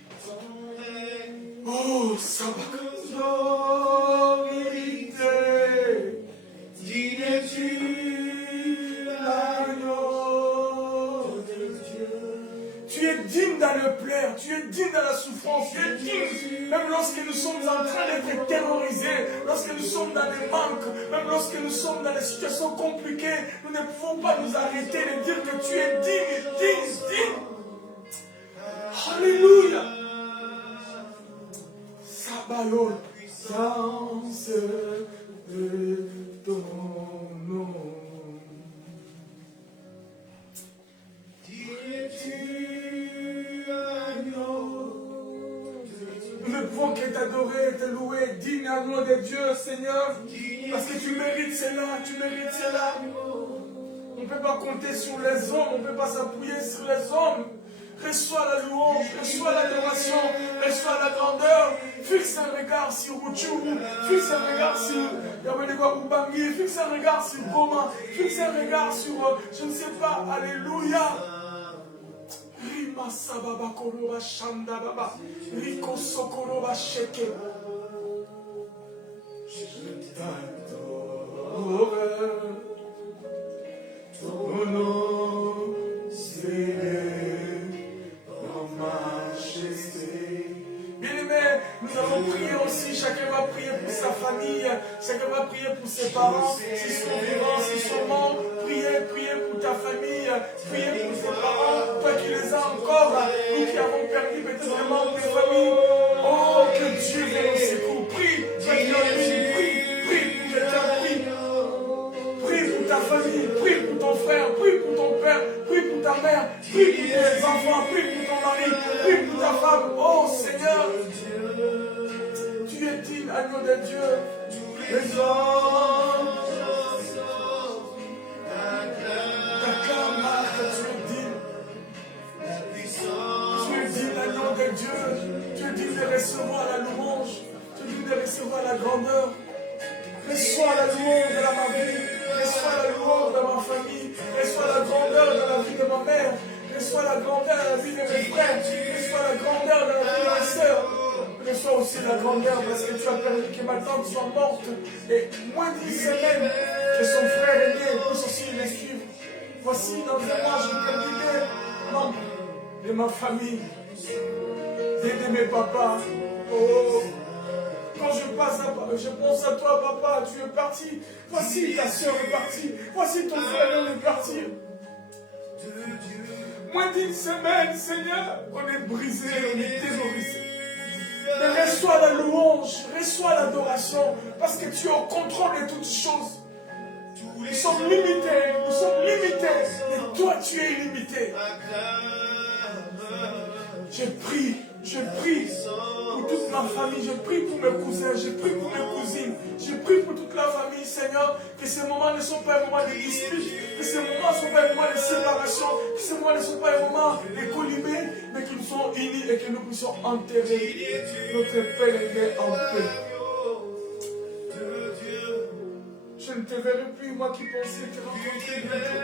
Oh, Sababa. Tu es digne dans le pleurs, tu es digne dans la souffrance, tu es digne même lorsque nous sommes en train d'être terrorisés, lorsque nous sommes dans des manques, même lorsque nous sommes dans des situations compliquées, nous ne pouvons pas nous arrêter de dire que tu es digne, digne. Alléluia. Sabaoth, puissance de ton nom. Nous ne pouvons que t'adorer, te louer, digne agneau de Dieu, Seigneur, parce que tu mérites cela, tu mérites cela. On ne peut pas compter sur les hommes, on ne peut pas s'appuyer sur les hommes. Reçois la louange, reçois l'adoration, reçois la grandeur. Fixe un regard sur Uchuru, fixe un regard sur Ubangi, fixe un regard sur Goma, fixe un regard sur, je ne sais pas, Alléluia. Rima Sababa Koroba Shanda Baba, Riko Sokoroba Sheke. Je t'adore, ton nom, Seigneur. Bien-aimés, nous allons prier aussi. Chacun va prier pour sa famille, chacun va prier pour ses parents. S'ils sont vivants, s'ils sont morts, priez pour ta famille, priez pour tes parents, toi qui les as encore, nous qui avons perdu peut-être des membres de famille. Oh, que Dieu vienne au secours. Prie, prie pour quelqu'un, prie pour ta famille, prie pour ton frère, prie pour ton père, prie pour ta mère, prie pour tes enfants, prie pour ton mari, prie pour ta femme. Oh Seigneur, tu es digne, agneau de Dieu. Les hommes t'acclament, tu es digne. Tu es digne, agneau de Dieu. Tu es digne de recevoir la louange. Tu es digne de recevoir la grandeur. Reçois la louange de ma vie. Reçois la louange de ma famille. Reçois la grandeur de la vie de ma mère. Reçois la grandeur de la vie de mes frères. Reçois la grandeur de la vie de mes sœurs. Reçois aussi la grandeur parce que tu as permis que ma tante soit morte. Et moins d'1 semaine que son frère aîné puisse aussi les suivre. Voici dans un mois, je perds des membres de ma famille. De mes papas. Oh. Quand je pense à toi, papa, tu es parti. Voici ta soeur est partie. Voici ton frère est parti. Moins d'1 semaine, Seigneur, on est brisé, on est terrorisé. Mais reçois la louange, reçois l'adoration, parce que tu es au contrôle de toutes choses. Nous sommes limités, et toi tu es illimité. Je prie pour toute ma famille, je prie pour mes cousins, je prie pour mes cousines, je prie pour toute la famille, Seigneur, que ces moments ne sont pas un moment de dispute, que ces moments ne sont pas un moment de séparation, que ces moments ne sont pas un moment de collimer, mais qu'ils sont unis et que nous puissions enterrer notre pèlerin en paix. Je ne te verrai plus, moi qui pensais te rencontrer bientôt.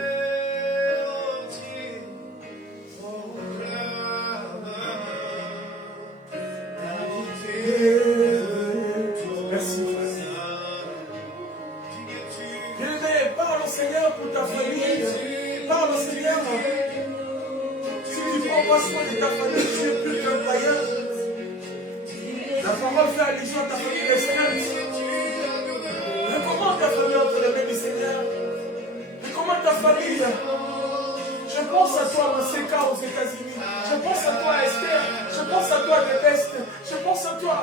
Merci, frère. Bien-aimé, parle au Seigneur pour ta famille. Parle au Seigneur. Si tu prends pas soin de ta famille, tu es plus qu'un païen. La parole fait allusion à ta famille restreinte. Recommande ta famille entre les mains du Seigneur. Recommande ta famille. Je pense à toi, Monseka, aux États-Unis. Je pense à toi, Esther. Je pense à toi, Debest. Je pense à toi.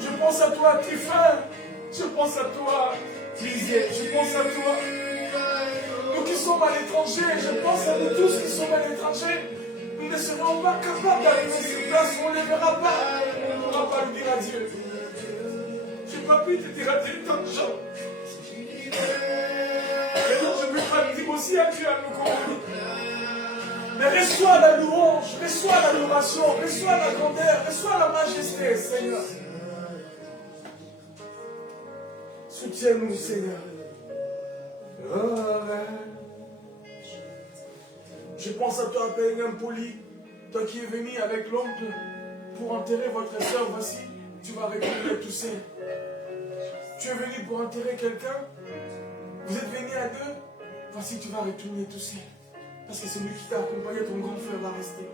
Je pense à toi, Tiffin. Je pense à toi, Lisier. Je pense à toi. Nous qui sommes à l'étranger, je pense à nous tous qui sommes à l'étranger. Nous ne serons pas capables d'arriver sur place. On ne les verra pas. On ne pourra pas le dire à Dieu. Je n'ai pas pu te dire à Dieu tant de gens. aussi à Dieu à nous conduire. Mais reçois la louange, reçois l'adoration, reçois la grandeur, reçois la majesté, Seigneur. Soutiens-nous, Seigneur. Je pense à toi, Père Impoli, toi qui es venu avec l'oncle pour enterrer votre soeur. Voici, tu vas retourner tout seul. Tu es venu pour enterrer quelqu'un. Vous êtes venus à deux. Voici, tu vas retourner tout seul. Parce que celui qui t'a accompagné, ton grand frère, va rester.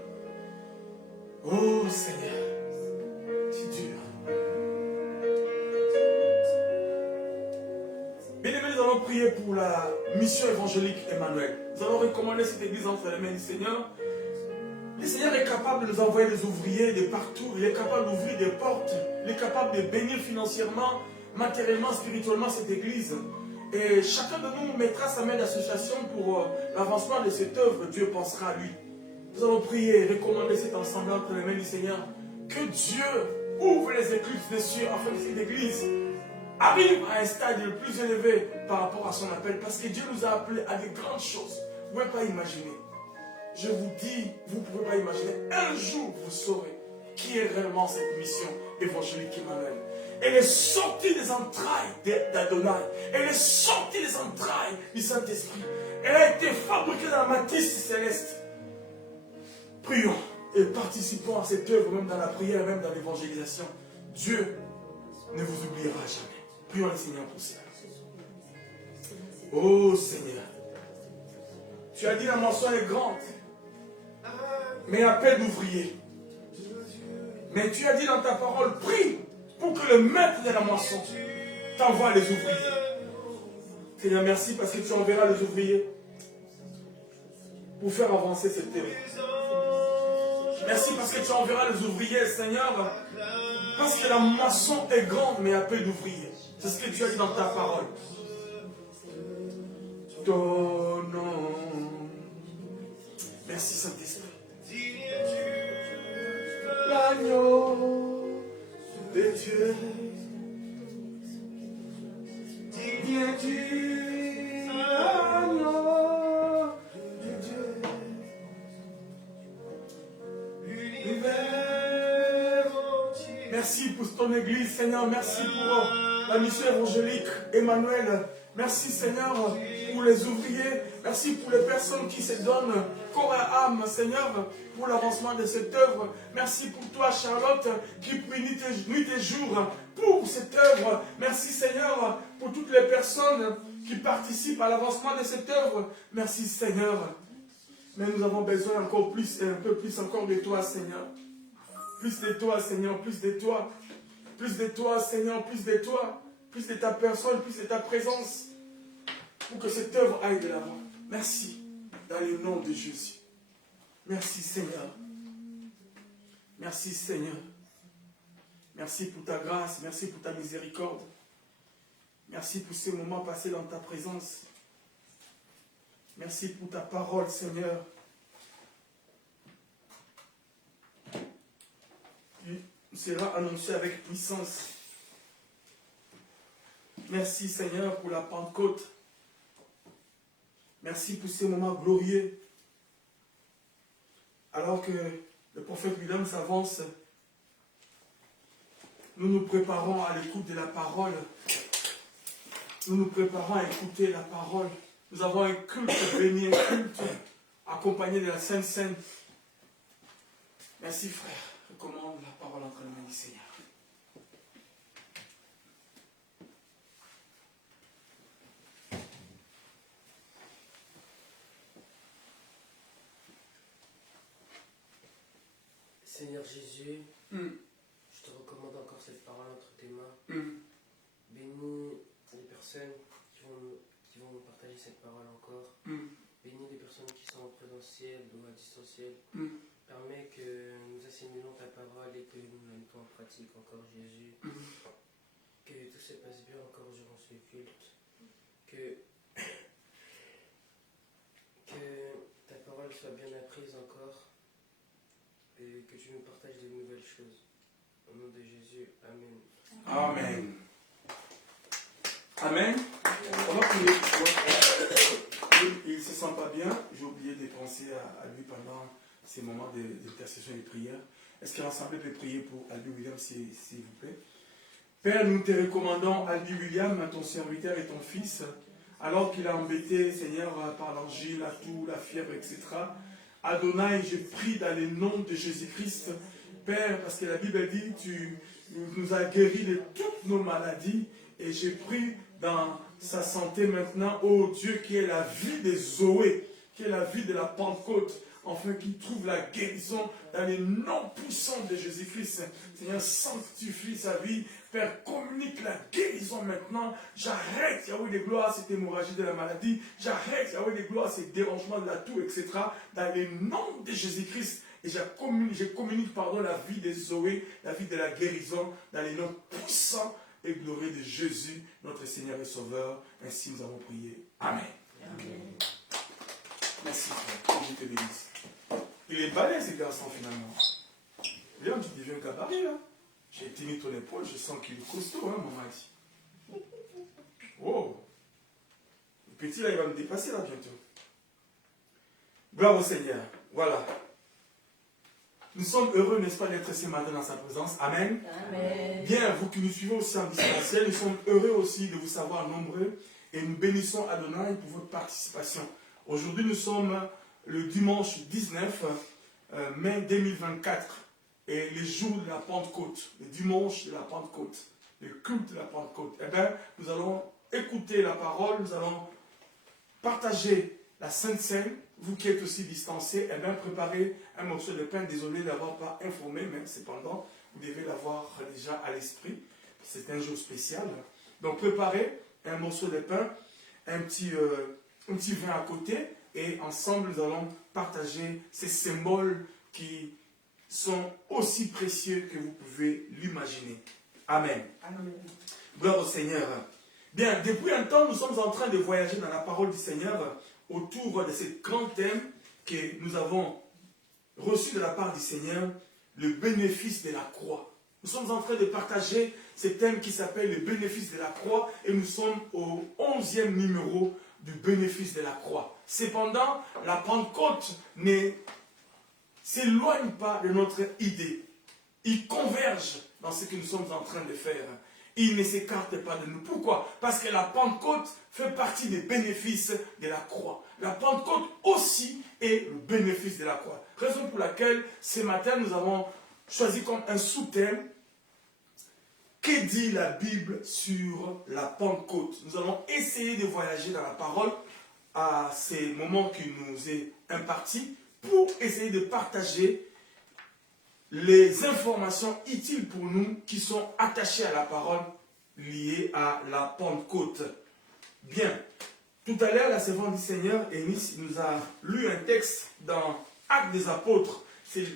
Oh Seigneur, c'est dur. Bien-aimés, nous allons prier pour la mission évangélique Emmanuel. Nous allons recommander cette église entre les mains du Seigneur. Le Seigneur est capable de nous envoyer des ouvriers de partout. Il est capable d'ouvrir des portes. Il est capable de bénir financièrement, matériellement, spirituellement cette église. Et chacun de nous mettra sa main d'association pour l'avancement de cette œuvre. Dieu pensera à lui. Nous allons prier et recommander cet ensemble entre les mains du Seigneur. Que Dieu ouvre les écluses des cieux afin que cette église arrive à un stade le plus élevé par rapport à son appel. Parce que Dieu nous a appelés à de grandes choses. Vous ne pouvez pas imaginer. Je vous dis, vous ne pouvez pas imaginer. Un jour, vous saurez qui est réellement cette mission évangélique Emmanuel. Elle est sortie des entrailles d'Adonai. Elle est sortie des entrailles du Saint-Esprit. Elle a été fabriquée dans la matrice céleste. Prions et participons à cette œuvre, même dans la prière, même dans l'évangélisation. Dieu ne vous oubliera jamais. Prions le Seigneur pour cela. Oh Seigneur, tu as dit la moisson est grande, mais à peine d'ouvriers. Mais tu as dit dans ta parole, prie pour que le maître de la moisson t'envoie les ouvriers. Seigneur, merci parce que tu enverras les ouvriers pour faire avancer cette œuvre. Merci parce que tu enverras les ouvriers, Seigneur, parce que la moisson est grande, mais à peu d'ouvriers. C'est ce que tu as dit dans ta parole. Ton nom. Merci Saint-Esprit. L'agneau de Dieu. Viens-tu, l'agneau de Dieu. Merci pour ton église, Seigneur. Merci pour la mission évangélique Emmanuel. Merci, Seigneur, pour les ouvriers. Merci pour les personnes qui se donnent corps et âme, Seigneur, pour l'avancement de cette œuvre. Merci pour toi, Charlotte, qui prie nuit et jour pour cette œuvre. Merci, Seigneur, pour toutes les personnes qui participent à l'avancement de cette œuvre. Merci, Seigneur. Mais nous avons besoin encore plus et un peu plus encore de toi, Seigneur. Plus de toi, Seigneur, plus de toi. Plus de toi, Seigneur, plus de toi. Plus de ta personne, plus de ta présence. Pour que cette œuvre aille de l'avant. Merci. Dans le nom de Jésus. Merci, Seigneur. Merci, Seigneur. Merci pour ta grâce. Merci pour ta miséricorde. Merci pour ces moments passés dans ta présence. Merci pour ta parole, Seigneur. Qui sera annoncée avec puissance. Merci, Seigneur, pour la Pentecôte. Merci pour ces moments glorieux. Alors que le prophète William s'avance, nous nous préparons à l'écoute de la parole. Nous nous préparons à écouter la parole. Nous avons un culte béni, un culte accompagné de la Sainte Seine. Merci, frère. Je recommande la parole entre les mains du Seigneur. Seigneur Jésus, je te recommande encore cette parole entre tes mains. Bénis les personnes qui vont partager cette parole encore. Bénis les personnes qui sont en présentiel ou à distanciel. Permets que nous assimilons ta parole et que nous la mettons en pratique encore, Jésus. Que tout se passe bien encore durant ce culte. Que ta parole soit bien apprise encore. Et que tu nous partages de nouvelles choses. Au nom de Jésus, Amen. Amen. Amen. On va prier. il ne se sent pas bien. J'ai oublié de penser à lui pendant ces moments d'intercession et de prière. Est-ce que l'Assemblée peut prier pour Albi William, s'il vous plaît? Père, nous te recommandons Albi William, ton serviteur et ton fils, alors qu'il a embêté, Seigneur, par l'angine, la toux, la fièvre, etc. Adonai, je prie dans le nom de Jésus-Christ, Père, parce que la Bible dit, tu nous as guéris de toutes nos maladies, et je prie dans sa santé maintenant, ô Dieu, qui est la vie des Zoé, qui est la vie de la Pentecôte, afin qu'il trouve la guérison dans les noms puissants de Jésus-Christ. Seigneur, sanctifie sa vie. Père, communique la guérison maintenant. J'arrête, Yahweh des gloires, cette hémorragie de la maladie. J'arrête, Yahweh des gloires, ces dérangements de la toux, etc. Dans les noms de Jésus-Christ. Et je communique la vie de Zoé, la vie de la guérison, dans les noms puissants et glorieux de Jésus, notre Seigneur et Sauveur. Ainsi nous avons prié. Amen. Amen. Merci, frère. Je te bénisse. Il est balèze, ce garçon, finalement. Léon, tu deviens un gabarit, là. J'ai tenu ton épaule, je sens qu'il est costaud, hein, maman dit. Oh. Le petit, là, il va me dépasser, là, bientôt. Gloire au Seigneur. Voilà. Nous sommes heureux, n'est-ce pas, d'être ce matin dans sa présence. Amen. Amen. Bien, vous qui nous suivez aussi en distanciel, nous sommes heureux aussi de vous savoir nombreux et nous bénissons Adonai pour votre participation. Aujourd'hui, nous sommes le dimanche 19 mai 2024 et le jour de la Pentecôte, le dimanche de la Pentecôte, le culte de la Pentecôte. Eh bien, nous allons écouter la parole, nous allons partager la Sainte Seine. Vous qui êtes aussi distancés, eh bien, préparez un morceau de pain. Désolé d'avoir pas informé, mais cependant, vous devez l'avoir déjà à l'esprit. C'est un jour spécial. Donc, préparez un morceau de pain, un petit vin à côté, et ensemble, nous allons partager ces symboles qui sont aussi précieux que vous pouvez l'imaginer. Amen. Amen. Gloire au Seigneur. Bien, depuis un temps, nous sommes en train de voyager dans la parole du Seigneur autour de ce grand thème que nous avons reçu de la part du Seigneur, le bénéfice de la croix. Nous sommes en train de partager ce thème qui s'appelle le bénéfice de la croix et nous sommes au 11e numéro du bénéfice de la croix. Cependant, la Pentecôte ne s'éloigne pas de notre idée. Il converge dans ce que nous sommes en train de faire. Il ne s'écarte pas de nous. Pourquoi? Parce que la Pentecôte fait partie des bénéfices de la croix. La Pentecôte aussi est le bénéfice de la croix. Raison pour laquelle, ce matin, nous avons choisi comme un sous-thème « Que dit la Bible sur la Pentecôte ?» Nous allons essayer de voyager dans la parole à ces moments qui nous est impartis pour essayer de partager les informations utiles pour nous qui sont attachées à la parole liée à la Pentecôte. Bien, tout à l'heure, la servante du Seigneur, Eunice, nous a lu un texte dans Actes des Apôtres. C'est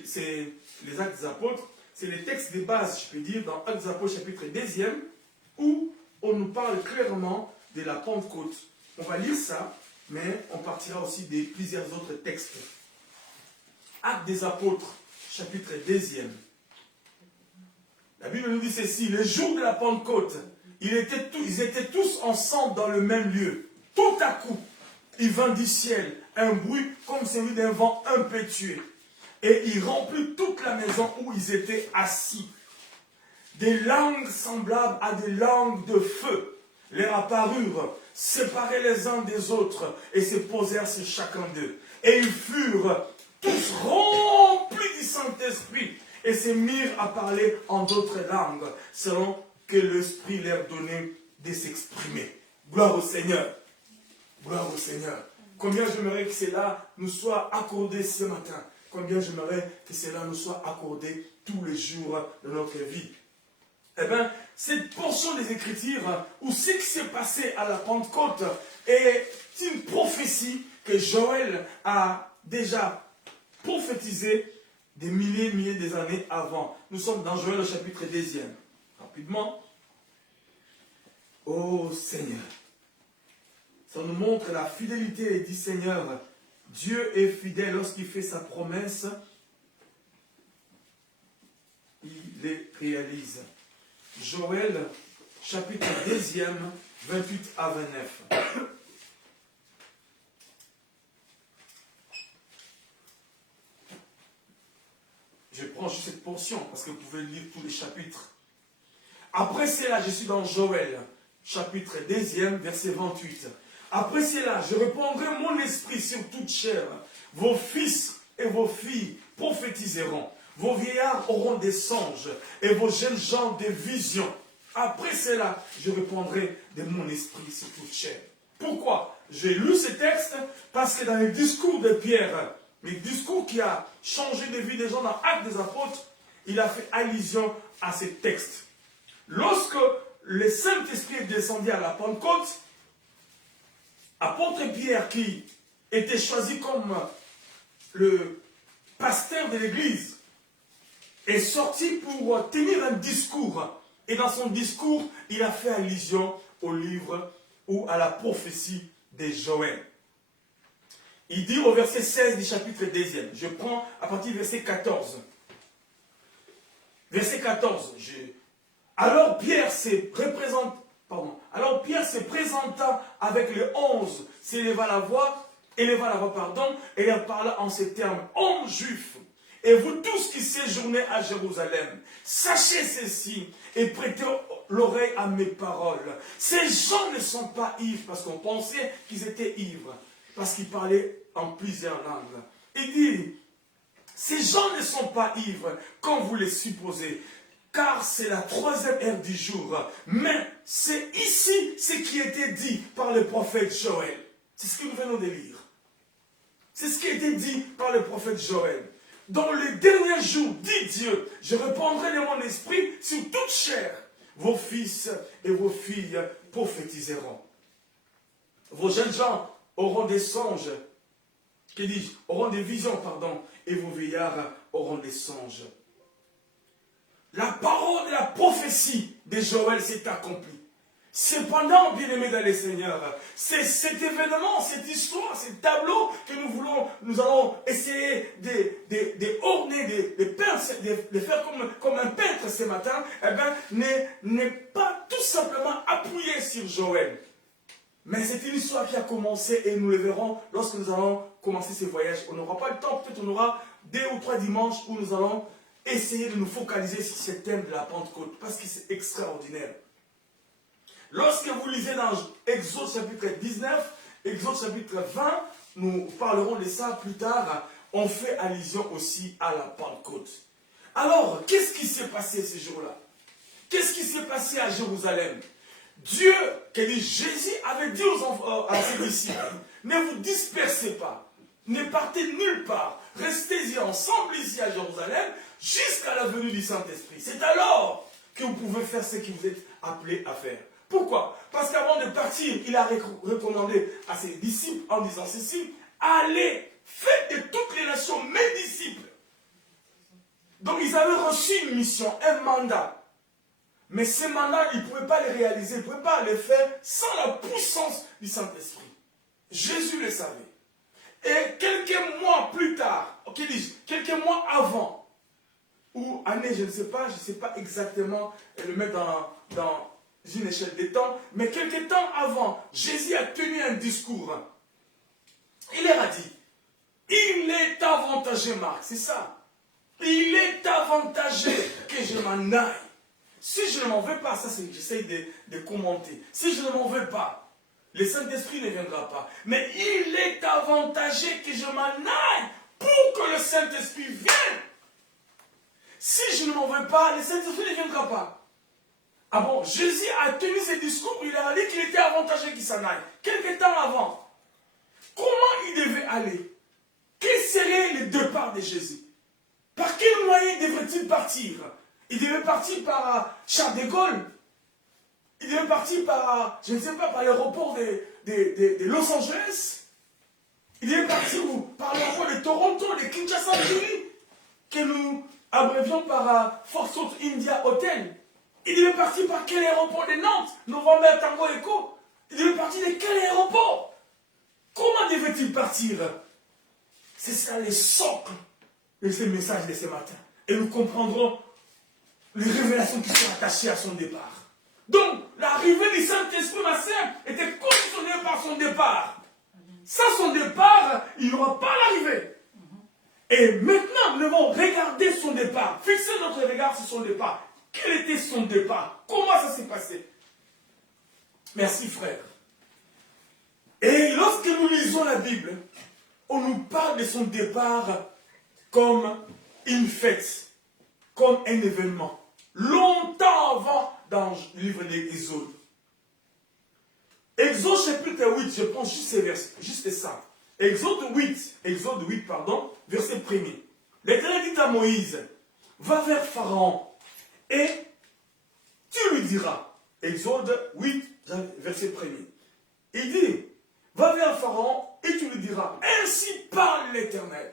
les Actes des Apôtres, c'est les textes de base, je peux dire, dans Actes des Apôtres, chapitre 2, où on nous parle clairement de la Pentecôte. On va lire ça, mais on partira aussi de plusieurs autres textes. Actes des Apôtres, chapitre 2. La Bible nous dit ceci: le jour de la Pentecôte, ils étaient tous ensemble dans le même lieu. Tout à coup, il vint du ciel un bruit comme celui d'un vent impétueux. Et il remplit toute la maison où ils étaient assis. Des langues semblables à des langues de feu leur apparurent, séparés les uns des autres, et se posèrent sur chacun d'eux. Et ils furent tous remplis du Saint-Esprit et se mirent à parler en d'autres langues, selon que l'Esprit leur donnait de s'exprimer. Gloire au Seigneur. Gloire au Seigneur. Combien j'aimerais que cela nous soit accordé ce matin. Combien j'aimerais que cela nous soit accordé tous les jours de notre vie. Eh bien, cette portion des Écritures, où ce qui s'est passé à la Pentecôte, est une prophétie que Joël a déjà prophétisée des milliers d'années avant. Nous sommes dans Joël au chapitre 2. Rapidement. Ô Seigneur, ça nous montre la fidélité du Seigneur. Dieu est fidèle lorsqu'il fait sa promesse, il les réalise. Joël, chapitre 2, 28 à 29. Je prends juste cette portion parce que vous pouvez lire tous les chapitres. Après cela, je suis dans Joël, chapitre 2, verset 28. Après cela, je répandrai mon esprit sur toute chair. Vos fils et vos filles prophétiseront. Vos vieillards auront des songes et vos jeunes gens des visions. Après cela, je répandrai de mon esprit sur toute chair. Pourquoi? J'ai lu ce texte parce que dans les discours de Pierre, le discours qui a changé de vie des gens dans Actes des Apôtres, il a fait allusion à ces textes. Lorsque le Saint-Esprit est descendu à la Pentecôte, apôtre Pierre, qui était choisi comme le pasteur de l'Église, est sorti pour tenir un discours. Et dans son discours, il a fait allusion au livre ou à la prophétie de Joël. Il dit au verset 16 du chapitre 2, je prends à partir du verset 14. Verset 14, Alors Pierre se présenta avec les 11, éleva la voix, et leur parla en ces termes: Hommes juifs, et vous tous qui séjournez à Jérusalem, sachez ceci et prêtez l'oreille à mes paroles. Ces gens ne sont pas ivres, parce qu'on pensait qu'ils étaient ivres, parce qu'ils parlaient en plusieurs langues. Il dit, ces gens ne sont pas ivres, comme vous les supposez, car c'est la 3e heure du jour. Mais c'est ici ce qui a été dit par le prophète Joël. C'est ce que nous venons de lire. C'est ce qui a été dit par le prophète Joël. Dans les derniers jours, dit Dieu, je répandrai de mon esprit sur toute chair. Vos fils et vos filles prophétiseront. Vos jeunes gens auront des songes, auront des visions, et vos vieillards auront des songes. La parole et la prophétie de Joël s'est accomplie. Cependant, bien-aimés dans le Seigneur, c'est cet événement, cette histoire, ce tableau que nous allons essayer de orner, de peindre, de faire comme un peintre ce matin, n'est pas tout simplement appuyé sur Joël. Mais c'est une histoire qui a commencé et nous le verrons lorsque nous allons commencer ce voyage. On n'aura pas le temps, peut-être on aura 2 ou 3 dimanches où nous allons essayer de nous focaliser sur ce thème de la Pentecôte, parce que c'est extraordinaire. Lorsque vous lisez dans Exode chapitre 19, Exode chapitre 20, nous parlerons de ça plus tard, on fait allusion aussi à la Pentecôte. Alors, qu'est-ce qui s'est passé ce jour-là? Qu'est-ce qui s'est passé à Jérusalem? Dieu, Jésus avait dit à ses disciples, ne vous dispersez pas, ne partez nulle part, restez-y ensemble ici à Jérusalem, jusqu'à la venue du Saint-Esprit. C'est alors que vous pouvez faire ce que vous êtes appelés à faire. Pourquoi? Parce qu'avant de partir, il a recommandé à ses disciples en disant ceci: allez, faites de toutes les nations mes disciples. Donc ils avaient reçu une mission, un mandat. Mais ce mandat, ils ne pouvaient pas le réaliser, ils ne pouvaient pas le faire sans la puissance du Saint-Esprit. Jésus le savait. Et quelques mois plus tard, quelques mois avant, ou année, je ne sais pas exactement le mettre dans une échelle de temps, mais quelques temps avant, Jésus a tenu un discours. Il leur a dit, il est avantageux, Marc, c'est ça. Il est avantageux que je m'en aille. Si je ne m'en veux pas, ça c'est j'essaie de commenter. Si je ne m'en veux pas, le Saint-Esprit ne viendra pas. Mais il est avantageux que je m'en aille pour que le Saint-Esprit vienne. Si je ne m'en veux pas, le Saint-Esprit ne viendra pas. Ah bon, Jésus a tenu ce discours, il a dit qu'il était avantageux qu'il s'en aille. Quelque temps avant, comment il devait aller? Quel serait le départ de Jésus? Par quel moyen devrait-il partir? Il devait partir par Charles de Gaulle. Il devait partir par, je ne sais pas, par l'aéroport de Los Angeles. Il devait partir par l'aéroport de Toronto, de Kinshasa, que nous abrévions par Foxtrot India Hotel. Il devait partir par quel aéroport de Nantes? November Tango Echo. Il devait partir de quel aéroport? Comment devait-il partir? C'est ça le socle de ce message de ce matin. Et nous comprendrons les révélations qui sont attachées à son départ. Donc, l'arrivée du Saint-Esprit, ma sœur, était conditionnée par son départ. Sans son départ, il n'y aura pas l'arrivée. Et maintenant, nous devons regarder son départ. Fixer notre regard sur son départ. Quel était son départ? Comment ça s'est passé? Merci frère. Et lorsque nous lisons la Bible, on nous parle de son départ comme une fête, comme un événement. Longtemps avant dans le livre d'Exode. Exode chapitre 8, je prends juste ces versets, juste ça. Exode 8, verset 1er. L'Éternel dit à Moïse, va vers Pharaon et tu lui diras. Exode 8, verset 1er. Il dit, va vers Pharaon et tu lui diras, ainsi parle l'Éternel,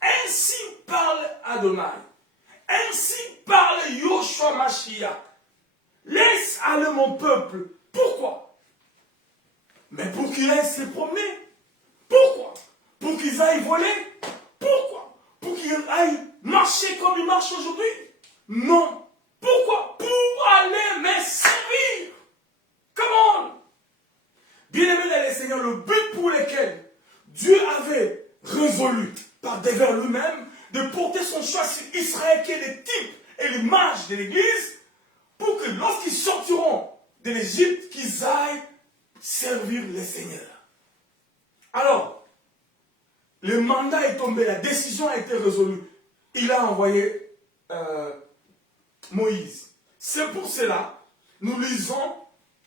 ainsi parle Adonai, ainsi parle Yoshua Mashiach. Laisse aller mon peuple. Pourquoi? Mais pour qu'il aille se promener. Pourquoi? Pour qu'ils aillent voler. Pourquoi? Pour qu'ils aillent marcher comme ils marchent aujourd'hui. Non. Pourquoi? Pour aller me servir. Come on. Bien-aimés dans les Seigneurs, le but pour lequel Dieu avait résolu par devers lui-même de porter son choix sur Israël, qui est le type et l'image de l'Église, pour que lorsqu'ils sortiront de l'Égypte, qu'ils aillent servir le Seigneur. Alors, le mandat est tombé, la décision a été résolue. Il a envoyé Moïse. C'est pour cela, nous lisons,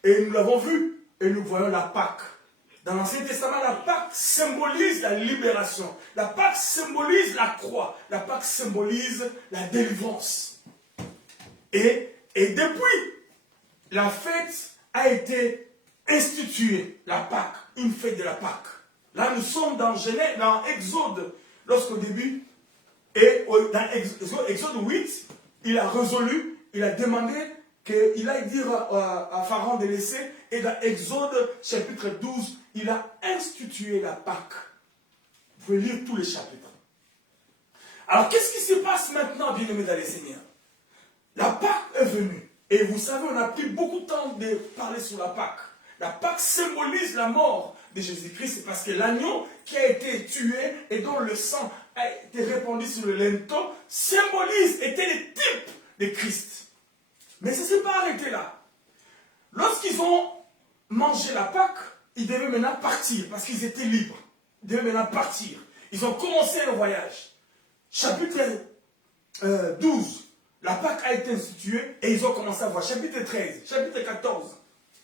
et nous l'avons vu, et nous voyons la Pâque. Dans l'Ancien Testament, la Pâque symbolise la libération. La Pâque symbolise la croix. La Pâque symbolise la délivrance. Et depuis, la fête a été instituée, la Pâque, une fête de la Pâque. Là, nous sommes dans Genèse, dans Exode, lorsqu'au début, et dans Exode 8, il a résolu, il a demandé qu'il aille dire à Pharaon de laisser, et dans Exode chapitre 12, il a institué la Pâque. Vous pouvez lire tous les chapitres. Alors, qu'est-ce qui se passe maintenant, bien-aimés dans les Seigneurs? La Pâque est venue. Et vous savez, on a pris beaucoup de temps de parler sur la Pâque. La Pâque symbolise la mort de Jésus-Christ. C'est parce que l'agneau qui a été tué et dont le sang a été répandu sur le linteau symbolise, était le type de Christ. Mais ça ne s'est pas arrêté là. Lorsqu'ils ont mangé la Pâque, ils devaient maintenant partir parce qu'ils étaient libres. Ils devaient maintenant partir. Ils ont commencé le voyage. Chapitre 12. La Pâque a été instituée et ils ont commencé à voir. Chapitre 13, chapitre 14,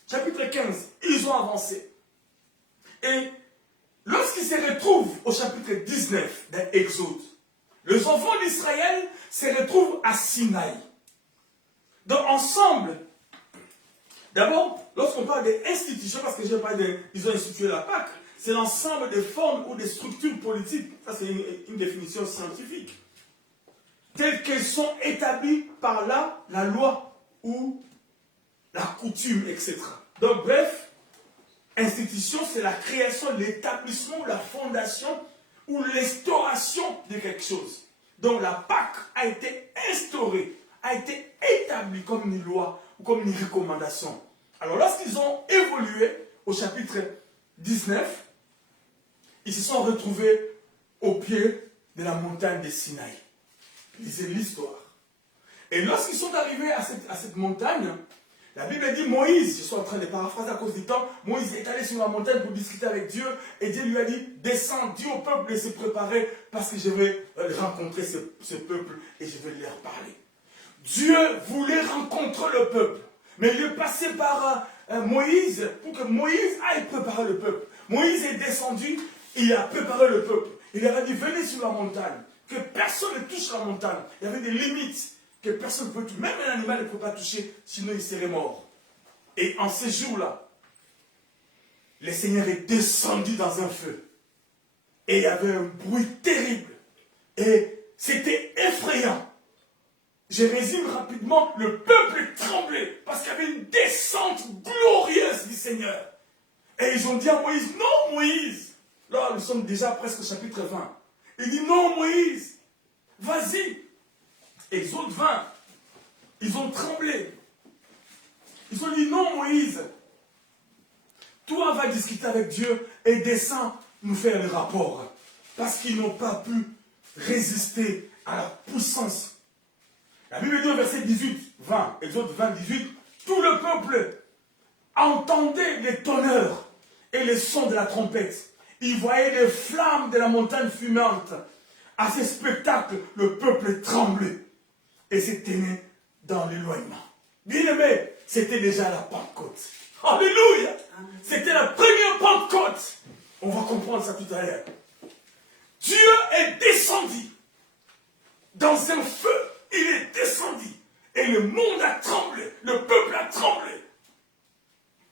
chapitre 15, ils ont avancé. Et lorsqu'ils se retrouvent au chapitre 19 d'Exode, les enfants d'Israël se retrouvent à Sinaï. Donc ensemble, d'abord, lorsqu'on parle d'institutions, parce que je parle ils ont institué la Pâque, c'est l'ensemble des formes ou des structures politiques. Ça, c'est une définition scientifique. Telles qu'elles sont établies par la loi ou la coutume, etc. Donc, bref, institution, c'est la création, l'établissement, la fondation ou l'instauration de quelque chose. Donc, la Pâque a été instaurée, a été établie comme une loi ou comme une recommandation. Alors, lorsqu'ils ont évolué au chapitre 19, ils se sont retrouvés au pied de la montagne de Sinaï. Lisez l'histoire. Et lorsqu'ils sont arrivés à cette montagne, la Bible dit Moïse, je suis en train de paraphraser à cause du temps, Moïse est allé sur la montagne pour discuter avec Dieu, et Dieu lui a dit, descends, dis au peuple de se préparer, parce que je vais rencontrer ce peuple et je vais leur parler. Dieu voulait rencontrer le peuple, mais il est passé par Moïse pour que Moïse aille préparer le peuple. Moïse est descendu, il a préparé le peuple. Il leur a dit, venez sur la montagne. Que personne ne touche la montagne. Il y avait des limites que personne ne peut toucher. Même un animal ne peut pas toucher, sinon il serait mort. Et en ces jours-là, le Seigneur est descendu dans un feu. Et il y avait un bruit terrible. Et c'était effrayant. Je résume rapidement, le peuple tremblait parce qu'il y avait une descente glorieuse du Seigneur. Et ils ont dit à Moïse, non Moïse. Là, nous sommes déjà presque au chapitre 20. Il dit, non Moïse, vas-y. Exode 20. Ils ont tremblé. Ils ont dit, non Moïse, toi va discuter avec Dieu et descends nous faire le rapport. Parce qu'ils n'ont pas pu résister à la puissance. La Bible dit au verset 18, 20, Exode 20, 18, tout le peuple entendait les tonneurs et les sons de la trompette. Il voyait les flammes de la montagne fumante. À ces spectacles, le peuple tremblait et se tenait dans l'éloignement. Bien-aimé, c'était déjà la Pentecôte. Alléluia! C'était la première Pentecôte. On va comprendre ça tout à l'heure. Dieu est descendu dans un feu. Il est descendu. Et le monde a tremblé. Le peuple a tremblé.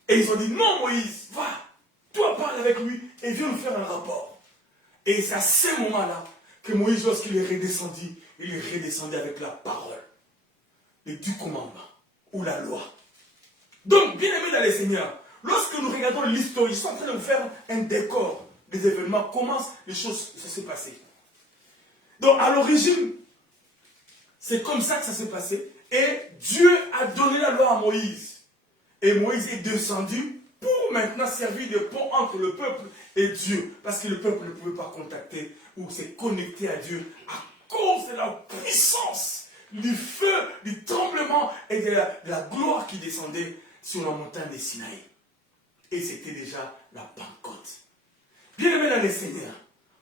Et ils ont dit, non Moïse, va. Toi parle avec lui et viens nous faire un rapport. Et c'est à ce moment-là que Moïse, lorsqu'il est redescendu, il est redescendu avec la parole. Les 10 commandements. Ou la loi. Donc, bien aimé dans les Seigneurs, lorsque nous regardons l'histoire, ils sont en train de nous faire un décor des événements, comment les choses se sont passées. Donc, à l'origine, c'est comme ça que ça s'est passé. Et Dieu a donné la loi à Moïse. Et Moïse est descendu pour maintenant servir de pont entre le peuple et Dieu. Parce que le peuple ne pouvait pas contacter ou se connecter à Dieu à cause de la puissance, du feu, du tremblement et de la gloire qui descendait sur la montagne de Sinaï. Et c'était déjà la Pentecôte. Bien aimé dans les Seigneurs,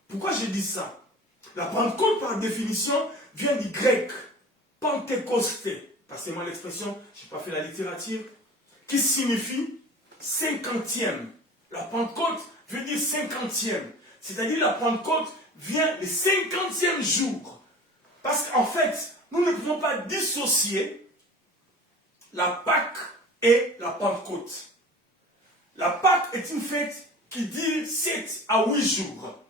pourquoi je dis ça? La Pentecôte, par définition, vient du grec pentecosté. Passez-moi l'expression, je n'ai pas fait la littérature, qui signifie 50e. La Pentecôte veut dire 50e. C'est-à-dire la Pentecôte vient le 50e jour. Parce qu'en fait, nous ne pouvons pas dissocier la Pâque et la Pentecôte. La Pâque est une fête qui dure 7 à 8 jours.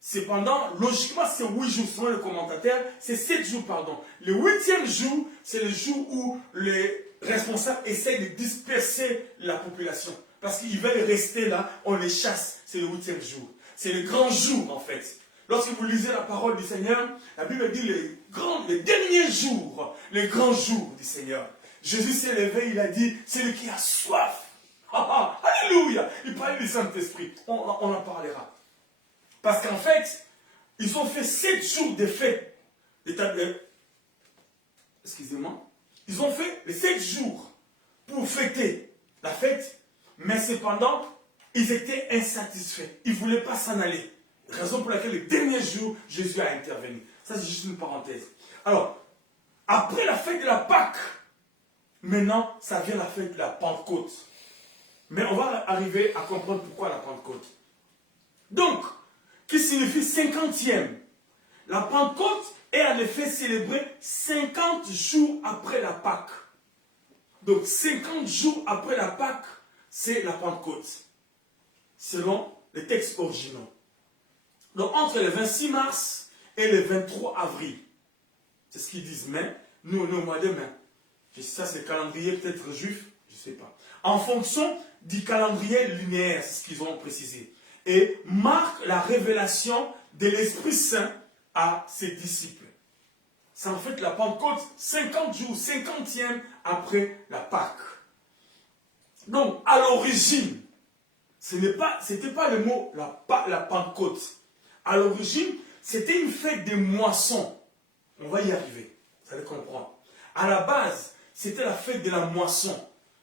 Cependant, logiquement, c'est 8 jours. Selon le commentateur, c'est 7 jours, pardon. Le 8e jour, c'est le jour où les responsables essayent de disperser la population. Parce qu'ils veulent rester là, on les chasse. C'est le 8e jour. C'est le grand jour, en fait. Lorsque vous lisez la parole du Seigneur, la Bible dit les derniers jours, les grands jours du Seigneur. Jésus s'est levé, il a dit, celui qui a soif. Alléluia! Il parlait du Saint-Esprit. On en parlera. Parce qu'en fait, ils ont fait 7 jours de fête. Excusez-moi. Ils ont fait les 7 jours pour fêter la fête, mais cependant, ils étaient insatisfaits. Ils ne voulaient pas s'en aller. Raison pour laquelle le dernier jour, Jésus a intervenu. Ça, c'est juste une parenthèse. Alors, après la fête de la Pâque, maintenant, ça vient la fête de la Pentecôte. Mais on va arriver à comprendre pourquoi la Pentecôte. Donc, qui signifie 50e. La Pentecôte est en effet célébrée 50 jours après la Pâque. Donc, 50 jours après la Pâque, c'est la Pentecôte. Selon les textes originaux. Donc, entre le 26 mars et le 23 avril. C'est ce qu'ils disent. Mais, nous, on est au mois de mai. Ça, c'est le calendrier peut-être juif. Je ne sais pas. En fonction du calendrier lunaire, c'est ce qu'ils ont précisé. Et marque la révélation de l'Esprit Saint à ses disciples. C'est en fait la Pentecôte, 50 jours, 50e après la Pâque. Donc, à l'origine, ce n'était pas le mot la Pentecôte. À l'origine, c'était une fête des moissons. On va y arriver, vous allez comprendre. À la base, c'était la fête de la moisson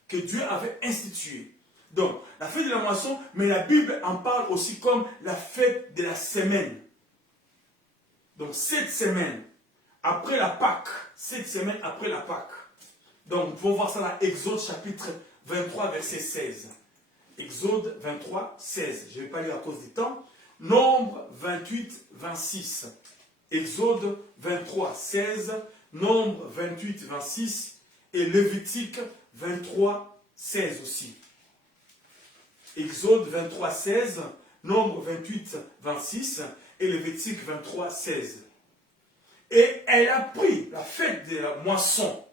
que Dieu avait instituée. Donc, la fête de la moisson, mais la Bible en parle aussi comme la fête de la semaine. Donc, 7 semaines après la Pâque. 7 semaines après la Pâque. Donc, nous pouvons voir ça dans Exode chapitre 23, verset 16. Exode 23, 16. Je ne vais pas lire à cause du temps. Nombre 28, 26. Exode 23, 16. Nombre 28, 26. Et Lévitique 23, 16 aussi. Exode 23, 16, Nombre 28, 26 et Lévitique 23, 16. Et elle a pris la fête de la moisson,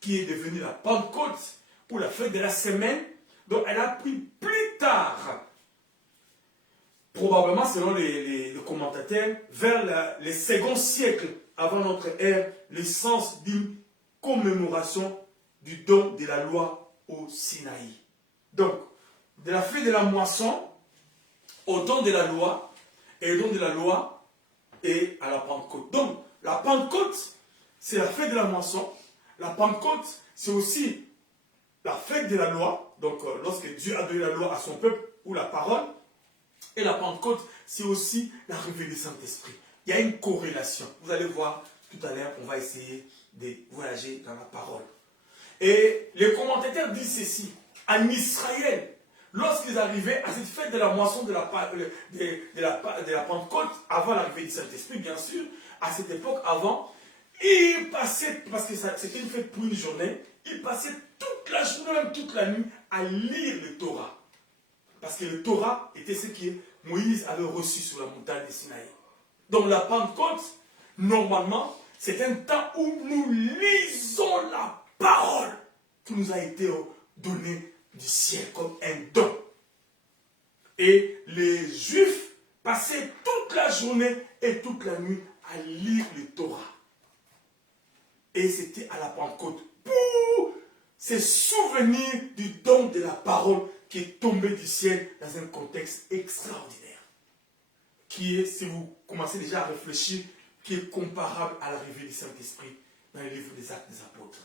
qui est devenue la Pentecôte, ou la fête de la semaine, donc elle a pris plus tard, probablement selon les commentateurs, vers le second siècle avant notre ère, l'essence d'une commémoration du don de la loi au Sinaï. Donc, de la fête de la moisson au don de la loi, et le don de la loi, et à la Pentecôte. Donc, la Pentecôte, c'est la fête de la moisson. La Pentecôte, c'est aussi la fête de la loi. Donc, lorsque Dieu a donné la loi à son peuple, ou la parole. Et la Pentecôte, c'est aussi l'arrivée du Saint-Esprit. Il y a une corrélation. Vous allez voir tout à l'heure, on va essayer de voyager dans la parole. Et les commentateurs disent ceci. En Israël, lorsqu'ils arrivaient à cette fête de la moisson de la Pentecôte, avant l'arrivée du Saint-Esprit, bien sûr, à cette époque avant, ils passaient, parce que c'était une fête pour une journée, ils passaient toute la journée, même toute la nuit, à lire le Torah. Parce que le Torah était ce que Moïse avait reçu sur la montagne de Sinaï. Donc la Pentecôte, normalement, c'est un temps où nous lisons la parole qui nous a été donnée du ciel comme un don. Et les Juifs passaient toute la journée et toute la nuit à lire le Torah. Et c'était à la Pentecôte pour se souvenir du don de la parole qui est tombé du ciel dans un contexte extraordinaire. Qui est, si vous commencez déjà à réfléchir, qui est comparable à l'arrivée du Saint-Esprit dans les livres des Actes des Apôtres.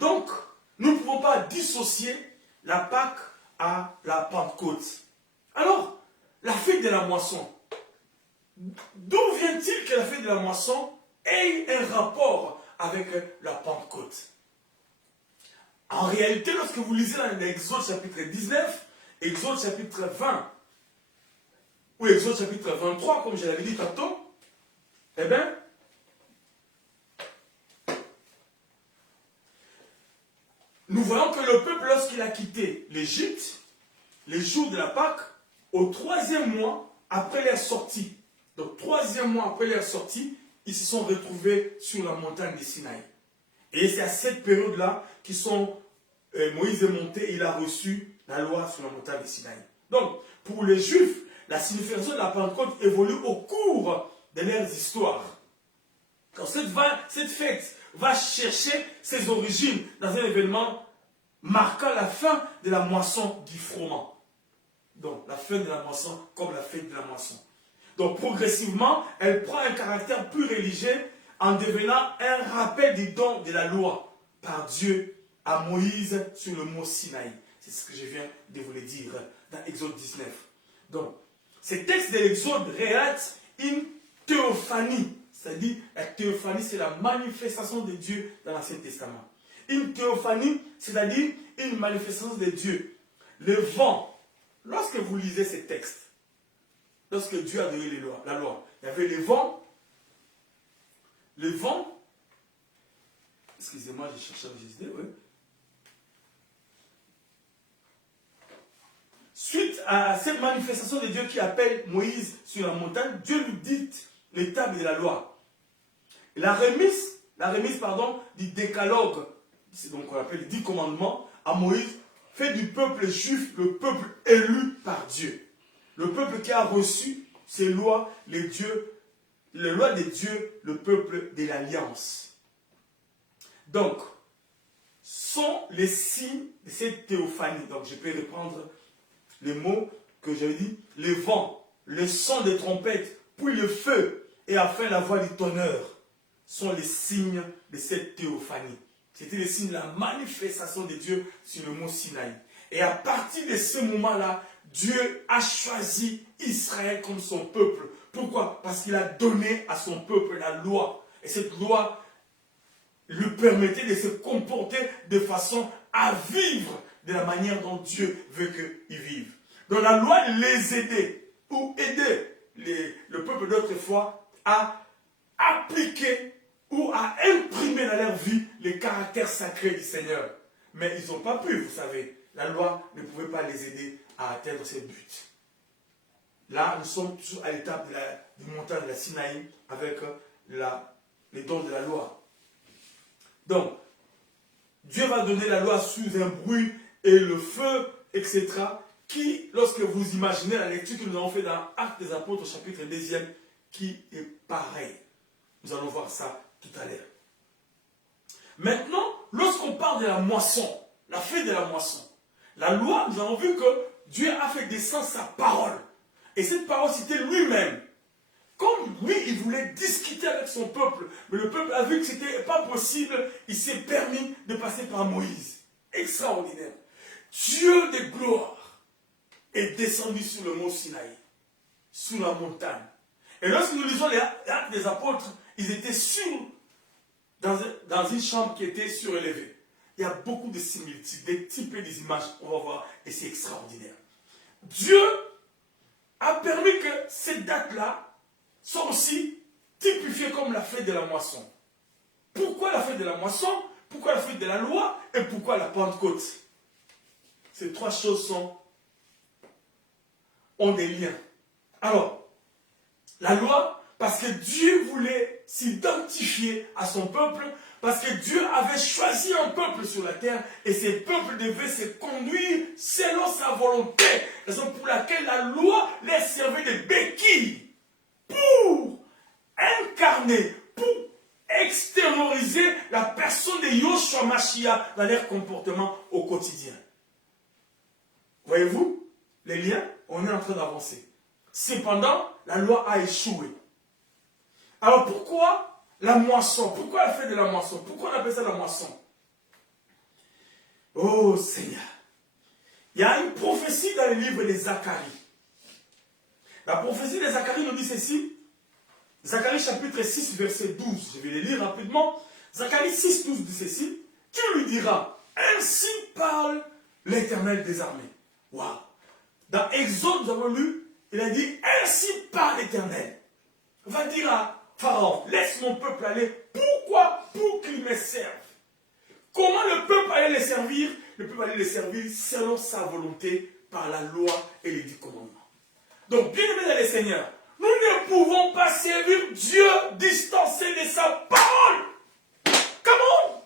Donc, nous ne pouvons pas dissocier la Pâque à la Pentecôte. Alors, la fête de la moisson, d'où vient-il que la fête de la moisson ait un rapport avec la Pentecôte? En réalité, lorsque vous lisez dans l'Exode chapitre 19, Exode chapitre 20, ou Exode chapitre 23, comme je l'avais dit tantôt, eh bien, nous voyons que le peuple, lorsqu'il a quitté l'Égypte, les jours de la Pâque, au 3e mois après leur sortie, donc 3e mois après leur sortie, ils se sont retrouvés sur la montagne de Sinaï. Et c'est à cette période-là Moïse est monté et il a reçu la loi sur la montagne de Sinaï. Donc, pour les Juifs, la signification de la Pentecôte évolue au cours de leurs histoires. Donc, cette fête va chercher ses origines dans un événement marquant la fin de la moisson du froment. Donc, la fin de la moisson comme la fête de la moisson. Donc, progressivement, elle prend un caractère plus religieux en devenant un rappel du don de la loi par Dieu à Moïse sur le mont Sinaï. C'est ce que je viens de vous le dire dans Exode 19. Donc, ce texte de l'Exode relate une théophanie. C'est-à-dire, la théophanie, c'est la manifestation de Dieu dans l'Ancien Testament. Une théophanie, c'est-à-dire une manifestation de Dieu. Le vent, lorsque vous lisez ces textes, lorsque Dieu a donné la loi, il y avait le vent, excusez-moi, j'ai cherché un GSD, oui. Suite à cette manifestation de Dieu qui appelle Moïse sur la montagne, Dieu lui dit l'étape de la loi. La remise du décalogue, donc on appelle les 10 commandements, à Moïse, fait du peuple juif le peuple élu par Dieu. Le peuple qui a reçu ces lois, les lois de Dieu, le peuple de l'Alliance. Donc, sont les signes de cette théophanie. Donc, je peux reprendre les mots que j'avais dit. Le vent, le son des trompettes, puis le feu, et enfin la voix du tonnerre, sont les signes de cette théophanie. C'était les signes de la manifestation de Dieu sur le mont Sinaï. Et à partir de ce moment-là, Dieu a choisi Israël comme son peuple. Pourquoi? Parce qu'il a donné à son peuple la loi. Et cette loi lui permettait de se comporter de façon à vivre de la manière dont Dieu veut qu'ils vivent. Donc la loi les aidait, ou aidait le peuple d'autrefois à appliquer ou à imprimer dans leur vie les caractères sacrés du Seigneur. Mais ils n'ont pas pu, vous savez. La loi ne pouvait pas les aider à atteindre ses buts. Là, nous sommes toujours à l'étape du montagne de la Sinaï avec les dons de la loi. Donc, Dieu va donner la loi sous un bruit et le feu, etc. Qui, lorsque vous imaginez la lecture que nous avons fait dans Actes des Apôtres, chapitre 2, qui est pareil. Nous allons voir ça tout à l'heure. Maintenant, lorsqu'on parle de la moisson, la fête de la moisson, la loi, nous avons vu que Dieu a fait descendre sa parole. Et cette parole, c'était lui-même. Comme lui, il voulait discuter avec son peuple. Mais le peuple a vu que ce n'était pas possible. Il s'est permis de passer par Moïse. Extraordinaire. Dieu de gloire est descendu sur le mont Sinaï, sous la montagne. Et lorsque nous lisons les actes des apôtres, ils étaient dans une chambre qui était surélevée. Il y a beaucoup de similitudes, des types et des images, on va voir, et c'est extraordinaire. Dieu a permis que cette date-là soit aussi typifiée comme la fête de la moisson. Pourquoi la fête de la moisson? Pourquoi la fête de la loi? Et pourquoi la Pentecôte? Ces trois choses ont des liens. Alors, la loi, parce que Dieu voulait s'identifier à son peuple, parce que Dieu avait choisi un peuple sur la terre, et ces peuples devaient se conduire selon sa volonté. Raison pour laquelle la loi les servait de béquilles pour incarner, pour extérioriser la personne de Yoshua Mashiach dans leur comportement au quotidien. Voyez-vous les liens? On est en train d'avancer. Cependant, la loi a échoué. Alors pourquoi la moisson? Pourquoi la fête de la moisson? Pourquoi on appelle ça la moisson? Oh Seigneur. Il y a une prophétie dans le livre de Zacharie. La prophétie de Zacharie nous dit ceci. Zacharie chapitre 6 verset 12. Je vais le lire rapidement. Zacharie 6, 12 dit ceci. Tu lui diras, ainsi parle l'Éternel des armées. Waouh. Dans Exode, nous avons lu, il a dit, ainsi parle l'Éternel. Va dire à Pharaon, laisse mon peuple aller. Pourquoi? Pour qu'il me serve. Comment le peuple allait les servir? Le peuple allait les servir selon sa volonté, par la loi et les 10 commandements. Donc, bien aimés dans les Seigneurs, nous ne pouvons pas servir Dieu distancé de sa parole. Comment?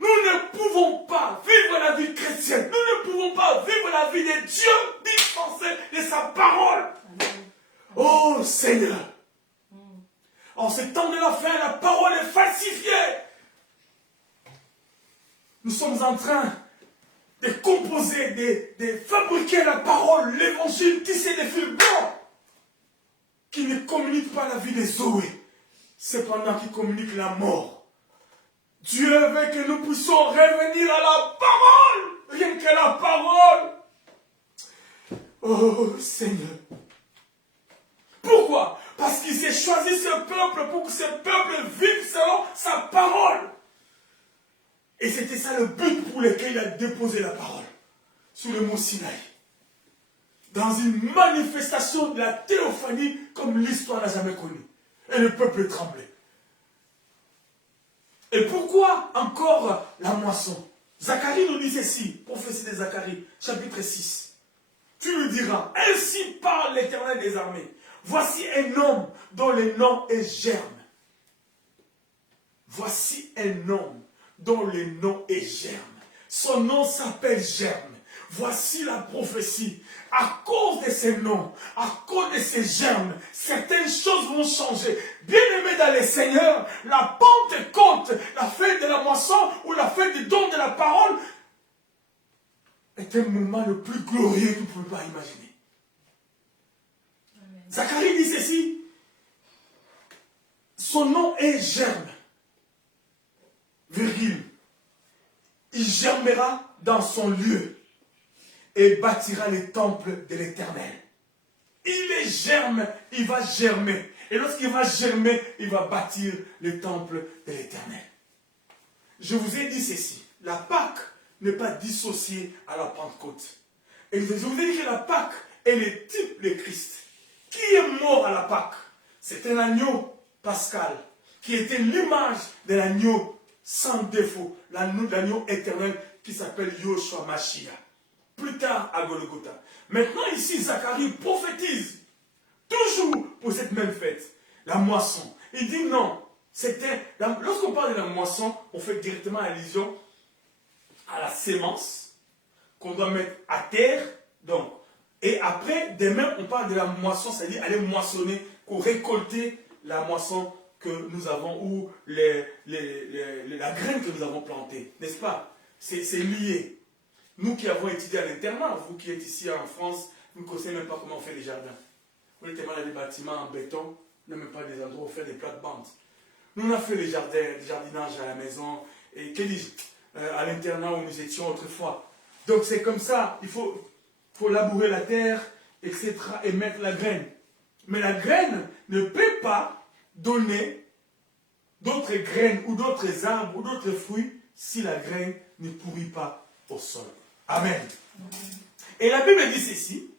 Nous ne pouvons pas vivre la vie chrétienne. Nous ne pouvons pas vivre la vie de Dieu distancé de sa parole. Oh Seigneur. En ce temps de la fin, la parole est falsifiée. Nous sommes en train de composer, de fabriquer la parole, l'évangile, tisser des fils blancs qui ne communiquent pas la vie des Zoé, cependant qui communiquent la mort. Dieu veut que nous puissions revenir à la parole, rien que la parole. Oh Seigneur. Pourquoi? Parce qu'il s'est choisi ce peuple pour que ce peuple vive selon sa parole. Et c'était ça le but pour lequel il a déposé la parole sur le mont Sinaï. Dans une manifestation de la théophanie comme l'histoire n'a jamais connue. Et le peuple tremblait. Et pourquoi encore la moisson? Zacharie nous dit ceci, prophétie de Zacharie, chapitre 6. Tu lui diras, ainsi parle l'Éternel des armées. Voici un homme dont le nom est Germe. Voici un homme dont le nom est Germe. Son nom s'appelle Germe. Voici la prophétie. À cause de ces noms, à cause de ces germes, certaines choses vont changer. Bien-aimés dans les Seigneurs, la Pentecôte, la fête de la moisson ou la fête du don de la parole est un moment le plus glorieux que vous ne pouvez pas imaginer. Amen. Zacharie dit ceci. Son nom est Germe. Virgule. Il germera dans son lieu et bâtira les temples de l'Éternel. Il est germe, il va germer. Et lorsqu'il va germer, il va bâtir les temples de l'Éternel. Je vous ai dit ceci. La Pâque n'est pas dissociée à la Pentecôte. Et je vous ai dit que la Pâque est le type de Christ. Qui est mort à la Pâque? C'est un agneau pascal qui était l'image de l'agneau sans défaut, l'agneau éternel qui s'appelle Yoshua Mashiach. Plus tard à Golgotha. Maintenant ici, Zacharie prophétise toujours pour cette même fête, la moisson. Il dit non, lorsqu'on parle de la moisson, on fait directement allusion à la sémence qu'on doit mettre à terre. Donc, et après, demain, on parle de la moisson, c'est-à-dire aller moissonner, pour récolter la moisson que nous avons, ou la graine que nous avons plantée. N'est-ce pas? C'est lié. Nous qui avons étudié à l'internat, vous qui êtes ici en France, vous ne connaissez même pas comment on fait les jardins. Vous êtes tellement dans des bâtiments en béton, n'a même pas des endroits où faire des plates-bandes. Nous, on a fait le jardinage à la maison, et que dis-je, à l'internat où nous étions autrefois. Donc c'est comme ça, il faut labourer la terre, etc., et mettre la graine. Mais la graine ne peut pas donner d'autres graines ou d'autres arbres ou d'autres fruits si la graine ne pourrit pas au sol. Amen. Et la Bible dit ceci,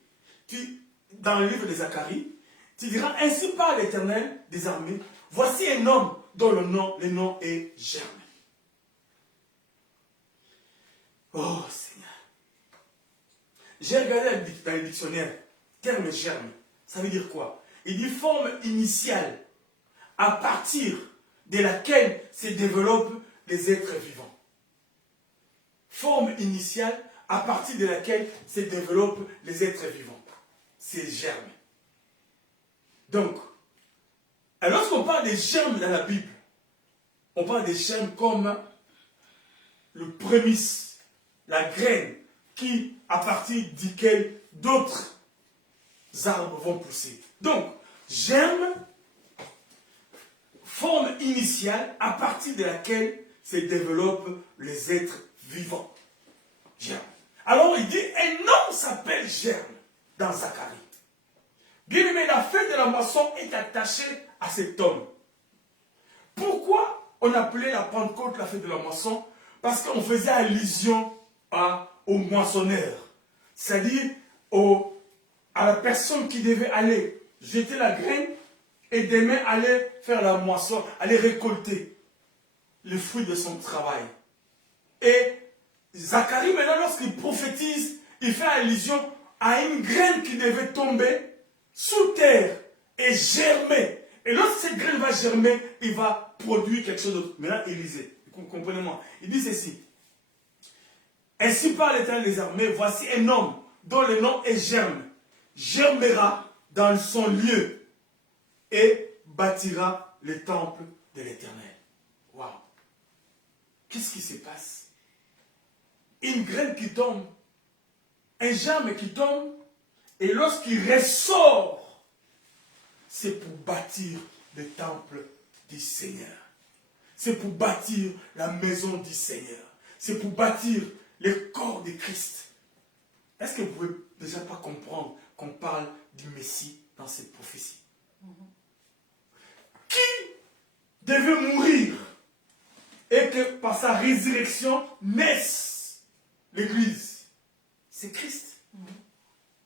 dans le livre de Zacharie, tu diras, ainsi parle l'Éternel des armées, voici un homme dont le nom est Germe. Oh Seigneur. J'ai regardé dans le dictionnaire, terme germe, ça veut dire quoi? Il dit forme initiale, à partir de laquelle se développent les êtres vivants. Forme initiale, à partir de laquelle se développent les êtres vivants. C'est le germe. Donc, lorsqu'on parle des germes dans la Bible, on parle des germes comme le prémisse, la graine, qui, à partir duquel d'autres arbres vont pousser. Donc, germe, forme initiale, à partir de laquelle se développent les êtres vivants. Germe. Alors, il dit, un homme s'appelle Germe dans Zacharie. Bien aimé, la fête de la moisson est attachée à cet homme. Pourquoi on appelait la Pentecôte la fête de la moisson? Parce qu'on faisait allusion au moissonneur. C'est-à-dire à la personne qui devait aller jeter la graine et demain aller faire la moisson, aller récolter le fruit de son travail. Et Zacharie, maintenant, lorsqu'il prophétise, il fait allusion à une graine qui devait tomber sous terre et germer. Et lorsque cette graine va germer, il va produire quelque chose d'autre. Maintenant, Élisée, comprenez-moi, il dit ceci. Ainsi parle l'Éternel des armées, voici un homme dont le nom est Germe, germera dans son lieu et bâtira le temple de l'Éternel. Waouh! Qu'est-ce qui se passe? Une graine qui tombe, un germe qui tombe, et lorsqu'il ressort, c'est pour bâtir le temple du Seigneur. C'est pour bâtir la maison du Seigneur. C'est pour bâtir le corps de Christ. Est-ce que vous pouvez déjà pas comprendre qu'on parle du Messie dans cette prophétie? Qui devait mourir et que par sa résurrection naisse l'Église? C'est Christ.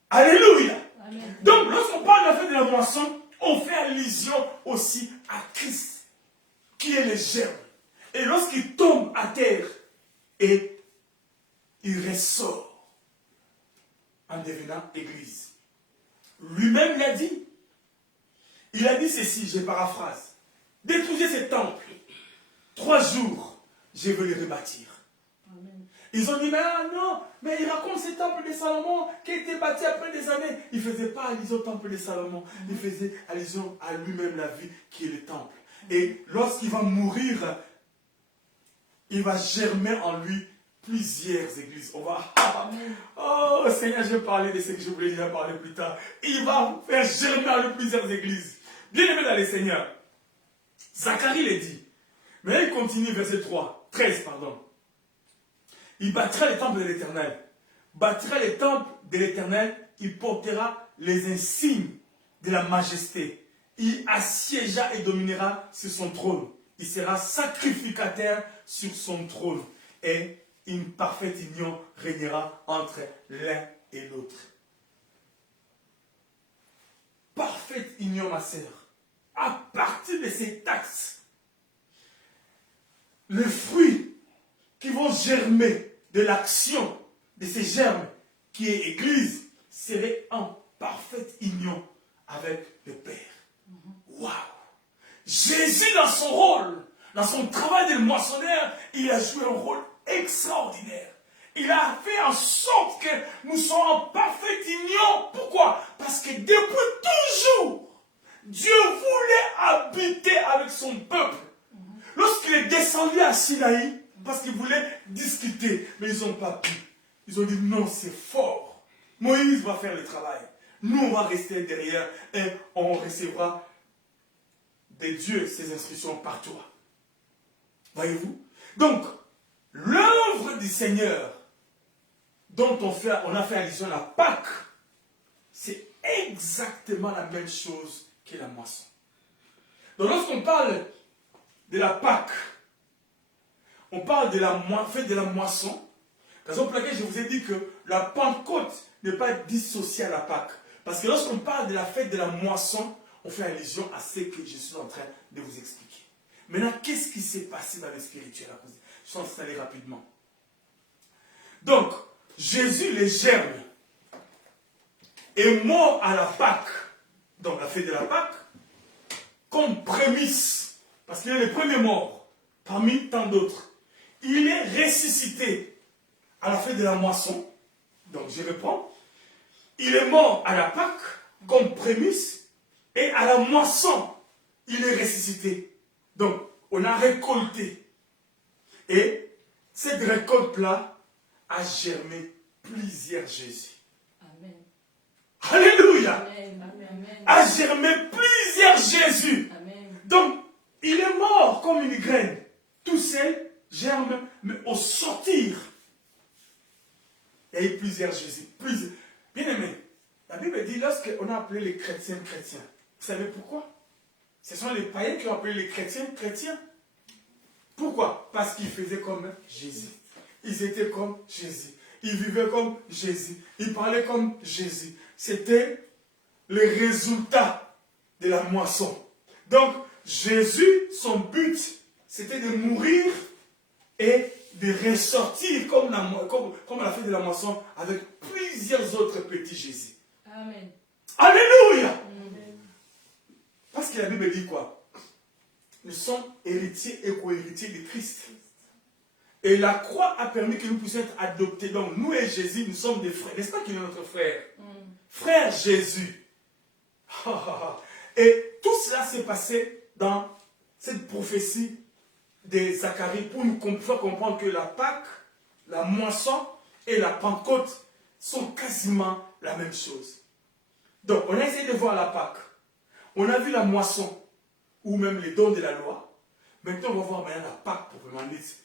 Alléluia. Amen. Donc, lorsqu'on parle de la fête de la moisson, on fait allusion aussi à Christ, qui est le germe. Et lorsqu'il tombe à terre, et il ressort en devenant Église. Lui-même l'a dit. Il a dit ceci, je paraphrase. Détruisez ce temple. 3 jours, je vais le rebâtir. Amen. Ils ont dit, mais non, mais il raconte ce temple de Salomon qui a été bâti après des années. Il ne faisait pas allusion au temple de Salomon. Il faisait allusion à lui-même, la vie qui est le temple. Et lorsqu'il va mourir, il va germer en lui plusieurs églises. On va... Oh Seigneur, je vais parler de ce que je voulais déjà parler plus tard. Il va faire germer en lui plusieurs églises. Bien aimé dans les Seigneurs. Zacharie le dit. Mais il continue, verset 13, pardon. Il bâtira le temple de l'Éternel. Bâtira le temple de l'Éternel. Il portera les insignes de la majesté. Il assiégera et dominera sur son trône. Il sera sacrificateur sur son trône. Et une parfaite union régnera entre l'un et l'autre. Parfaite union, ma sœur. À partir de ces taxes, les fruits qui vont germer de l'action de ces germes qui est Église seraient en parfaite union avec le Père. Waouh! Jésus, dans son rôle, dans son travail de moissonneur, il a joué un rôle extraordinaire. Il a fait en sorte que nous soyons en parfaite union. Pourquoi? Parce que depuis toujours, Dieu voulait habiter avec son peuple. Lorsqu'il est descendu à Sinaï, parce qu'il voulait discuter, mais ils n'ont pas pu. Ils ont dit non, c'est fort. Moïse va faire le travail. Nous, on va rester derrière et on recevra de Dieu ses instructions par toi. Voyez-vous? Donc, l'œuvre du Seigneur dont on a fait allusion à la Pâque, c'est exactement la même chose que la moisson. Donc, lorsqu'on parle de la Pâque, on parle de la fête de la moisson, raison pour laquelle je vous ai dit que la Pentecôte n'est pas dissociée à la Pâque. Parce que lorsqu'on parle de la fête de la moisson, on fait allusion à ce que je suis en train de vous expliquer. Maintenant, qu'est-ce qui s'est passé dans le spirituel à cause de... Je vais s'installer rapidement. Donc, Jésus, le germe, est mort à la Pâque, donc la fête de la Pâque, comme prémisse, parce qu'il est le premier mort, parmi tant d'autres. Il est ressuscité à la fête de la moisson, donc je reprends. Il est mort à la Pâque, comme prémisse, et à la moisson, il est ressuscité. Donc, on a récolté. Et cette récolte-là a germé plusieurs Jésus. Amen. Alléluia. Amen. Amen. A germé plusieurs Jésus. Amen. Donc, il est mort comme une graine. Tout seul germe, mais au sortir, il y a eu plusieurs Jésus. Bien aimé, la Bible dit, lorsqu'on a appelé les chrétiens chrétiens, vous savez pourquoi? Ce sont les païens qui ont appelé les chrétiens chrétiens. Pourquoi? Parce qu'ils faisaient comme Jésus. Ils étaient comme Jésus. Ils vivaient comme Jésus. Ils parlaient comme Jésus. C'était le résultat de la moisson. Donc, Jésus, son but, c'était de mourir et de ressortir comme la fête de la moisson avec plusieurs autres petits Jésus. Amen. Alléluia! Amen. Parce que la Bible dit quoi? Nous sommes héritiers et co-héritiers de Christ. Et la croix a permis que nous puissions être adoptés. Donc nous et Jésus, nous sommes des frères. N'est-ce pas qu'il est notre frère? Frère Jésus. Et tout cela s'est passé dans cette prophétie de Zacharie pour nous faire comprendre que la Pâque, la moisson et la Pentecôte sont quasiment la même chose. Donc on a essayé de voir la Pâque. On a vu la moisson ou même les dons de la loi. Maintenant on va voir maintenant la Pâque proprement dite.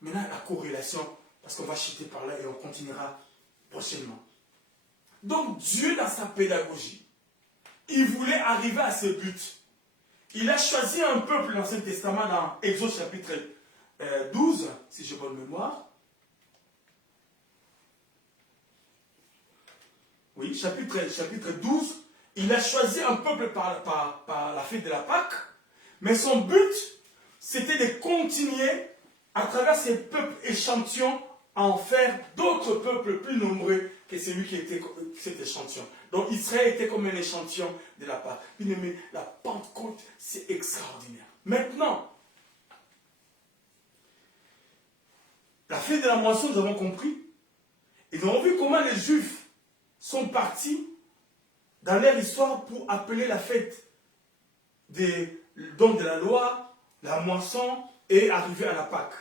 Maintenant la corrélation, parce qu'on va chuter par là et on continuera prochainement. Donc Dieu dans sa pédagogie, il voulait arriver à ce but. Il a choisi un peuple dans l'Ancien Testament dans Exode chapitre 12, si j'ai bonne mémoire. Oui, chapitre 12. Il a choisi un peuple par la fête de la Pâque. Mais son but, c'était de continuer à travers ces peuples échantillons à en faire d'autres peuples plus nombreux que celui qui était cet échantillon. Donc Israël était comme un échantillon de la Pâque. Mais la Pentecôte, c'est extraordinaire. Maintenant, la fête de la moisson, nous avons compris. Et nous avons vu comment les Juifs sont partis dans leur histoire pour appeler la fête des dons de la loi, la moisson et arriver à la Pâque.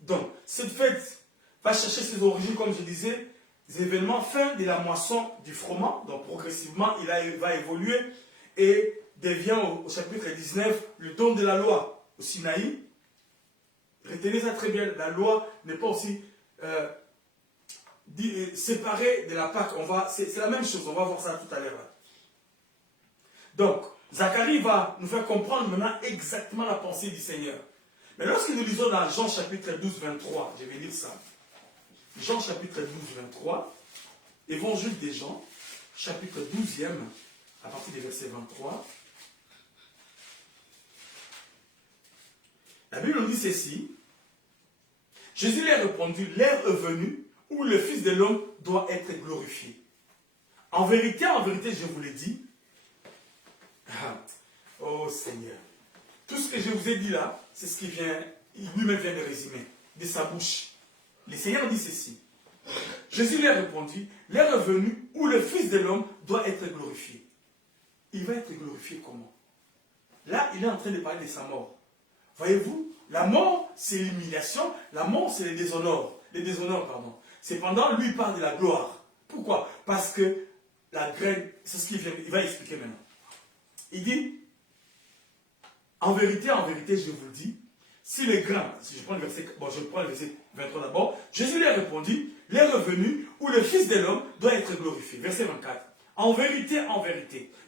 Donc, cette fête va chercher ses origines, comme je disais, des événements fin de la moisson du froment. Donc, progressivement, il va évoluer et devient au chapitre 19 le don de la loi au Sinaï. Retenez ça très bien, la loi n'est pas aussi séparée de la Pâque. C'est la même chose, on va voir ça tout à l'heure. Donc, Zacharie va nous faire comprendre maintenant exactement la pensée du Seigneur. Mais lorsque nous lisons dans Jean chapitre 12, 23, je vais lire ça. Jean chapitre 12, 23, Évangile de Jean, chapitre 12e, à partir du verset 23. La Bible nous dit ceci. Jésus leur répondit, l'heure est venue où le Fils de l'homme doit être glorifié. En vérité, je vous l'ai dit. Oh Seigneur. Tout ce que je vous ai dit là, c'est ce qu'il lui-même vient de résumer, de sa bouche. Le Seigneur dit ceci. Jésus leur répondit, l'heure est venue où le Fils de l'homme doit être glorifié. Il va être glorifié comment? Là, il est en train de parler de sa mort. Voyez-vous, la mort, c'est l'humiliation, la mort, c'est les déshonneurs. Cependant, lui, il parle de la gloire. Pourquoi? Parce que la graine, c'est ce qu'il va expliquer maintenant. Il dit, en vérité, je vous le dis, si les grains, si je prends le verset 23 d'abord, Jésus leur répondit, les revenus où le Fils de l'homme doit être glorifié. Verset 24. En vérité,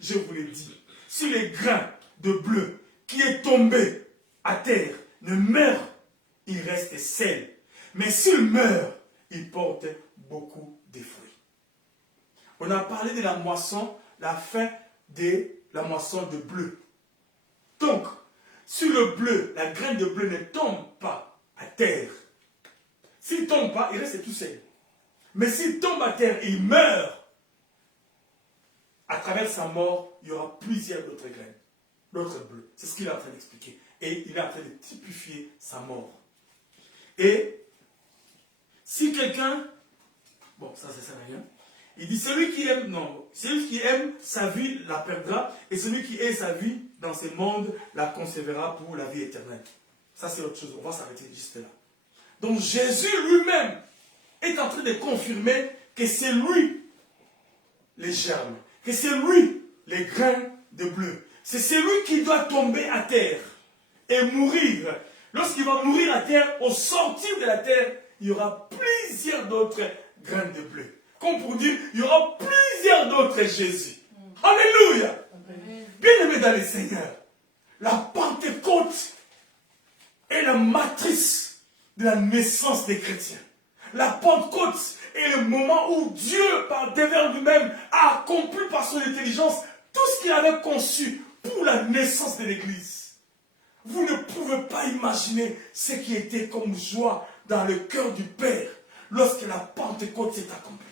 je vous le dis, si les grains de bleu qui est tombé à terre ne meurt, il reste seul. Mais s'il meurt, il porte beaucoup de fruits. On a parlé de la moisson, la fin de la moisson de bleu. Donc, si le bleu, la graine de bleu ne tombe pas à terre, s'il ne tombe pas, il reste tout seul. Mais s'il tombe à terre et il meurt, à travers sa mort, il y aura plusieurs d'autres graines, d'autres bleus. C'est ce qu'il est en train d'expliquer. Et il est en train de typifier sa mort. Et si quelqu'un, bon, ça sert à rien, il dit celui qui aime sa vie la perdra, et celui qui hait sa vie dans ce monde la conservera pour la vie éternelle. Ça c'est autre chose, on va s'arrêter juste là. Donc Jésus lui-même est en train de confirmer que c'est lui les germes, que c'est lui les grains de bleu. C'est celui qui doit tomber à terre et mourir. Lorsqu'il va mourir à terre, au sortir de la terre, il y aura plusieurs d'autres grains de bleu. Comme pour dire, il y aura plusieurs d'autres Jésus. Alléluia. Bien-aimés dans le Seigneur, la Pentecôte est la matrice de la naissance des chrétiens. La Pentecôte est le moment où Dieu, par devers lui-même, a accompli par son intelligence tout ce qu'il avait conçu pour la naissance de l'Église. Vous ne pouvez pas imaginer ce qui était comme joie dans le cœur du Père lorsque la Pentecôte s'est accomplie.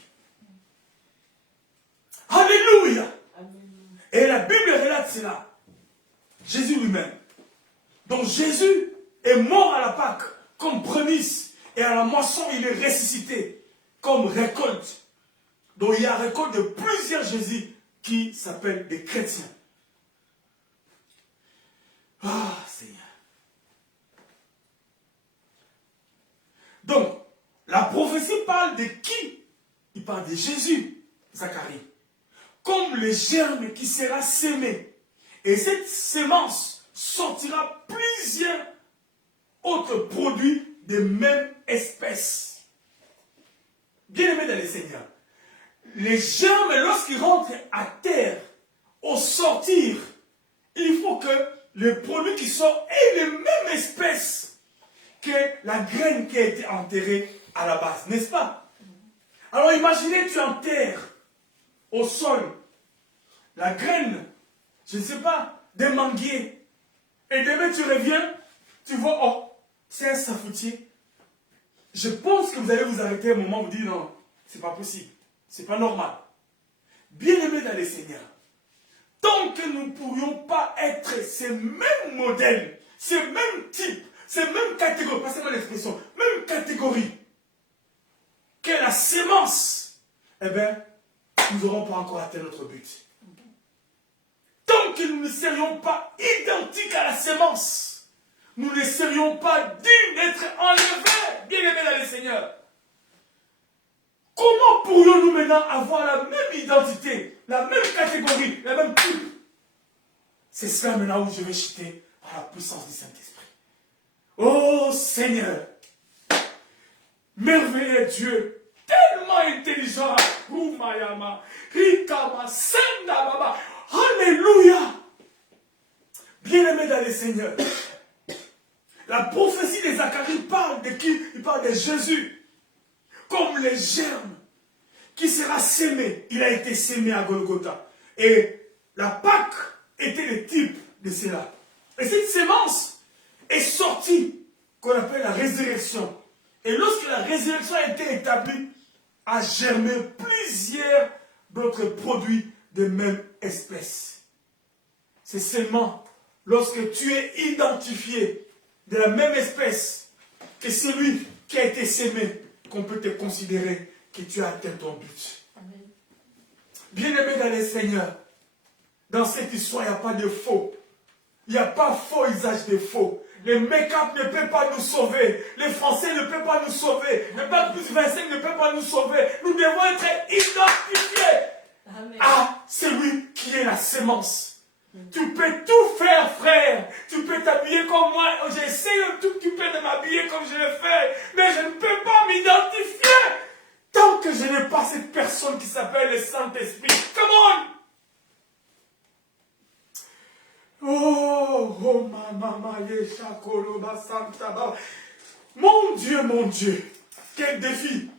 Alléluia. Et la Bible relate cela. Jésus lui-même. Donc Jésus est mort à la Pâque comme prémisse. Et à la moisson, il est ressuscité comme récolte. Donc il y a récolte de plusieurs Jésus qui s'appellent des chrétiens. Ah, Seigneur. Donc, la prophétie parle de qui? Il parle de Jésus, Zacharie. Comme le germe qui sera sémé. Et cette sémence sortira plusieurs autres produits de même espèce. Bien-aimés dans le Seigneur, les germes, lorsqu'ils rentrent à terre, au sortir, il faut que le produit qui sort ait la même espèce que la graine qui a été enterrée à la base, n'est-ce pas? Alors imaginez, tu enterres au sol la graine, je ne sais pas, des manguiers, et demain tu reviens, tu vois, oh, c'est un safoutier. Je pense que vous allez vous arrêter un moment et vous dire non, c'est pas possible, c'est pas normal. Bien-aimés dans les Seigneurs, tant que nous ne pourrions pas être ces mêmes modèles, ces mêmes types, ces mêmes catégories, passez-moi l'expression, même catégorie que la sémence, eh bien, nous n'aurons pas encore atteint notre but. Tant que nous ne serions pas identiques à la sémence, nous ne serions pas dignes d'être enlevés, bien-aimés dans le Seigneur. Comment pourrions-nous maintenant avoir la même identité, la même catégorie, la même type? C'est cela maintenant où je vais chuter par la puissance du Saint-Esprit. Oh Seigneur, merveilleux Dieu, tellement intelligent. Alléluia. Bien-aimé dans le Seigneur, la prophétie de Zacharie parle de qui? Il parle de Jésus. Comme les germes qui sera sémé. Il a été sémé à Golgotha. Et la Pâque était le type de cela. Et cette sémence est sortie, qu'on appelle la résurrection. Et lorsque la résurrection a été établie, a germé plusieurs d'autres produits de même espèce. C'est seulement lorsque tu es identifié de la même espèce que celui qui a été sémé qu'on peut te considérer que tu as atteint ton but. Bien-aimé dans le Seigneur, dans cette histoire, il n'y a pas de faux. Il n'y a pas faux usage de faux. Le make-up ne peut pas nous sauver. Les Français ne peuvent pas nous sauver. Le Bac plus 25 ne peut pas nous sauver. Nous devons être identifiés à celui qui est la sémence. Tu peux tout faire, frère. Tu peux je l'ai fait, mais je ne peux pas m'identifier tant que je n'ai pas cette personne qui s'appelle le Saint-Esprit. Come on! Oh, maman, mon Dieu, quel défi!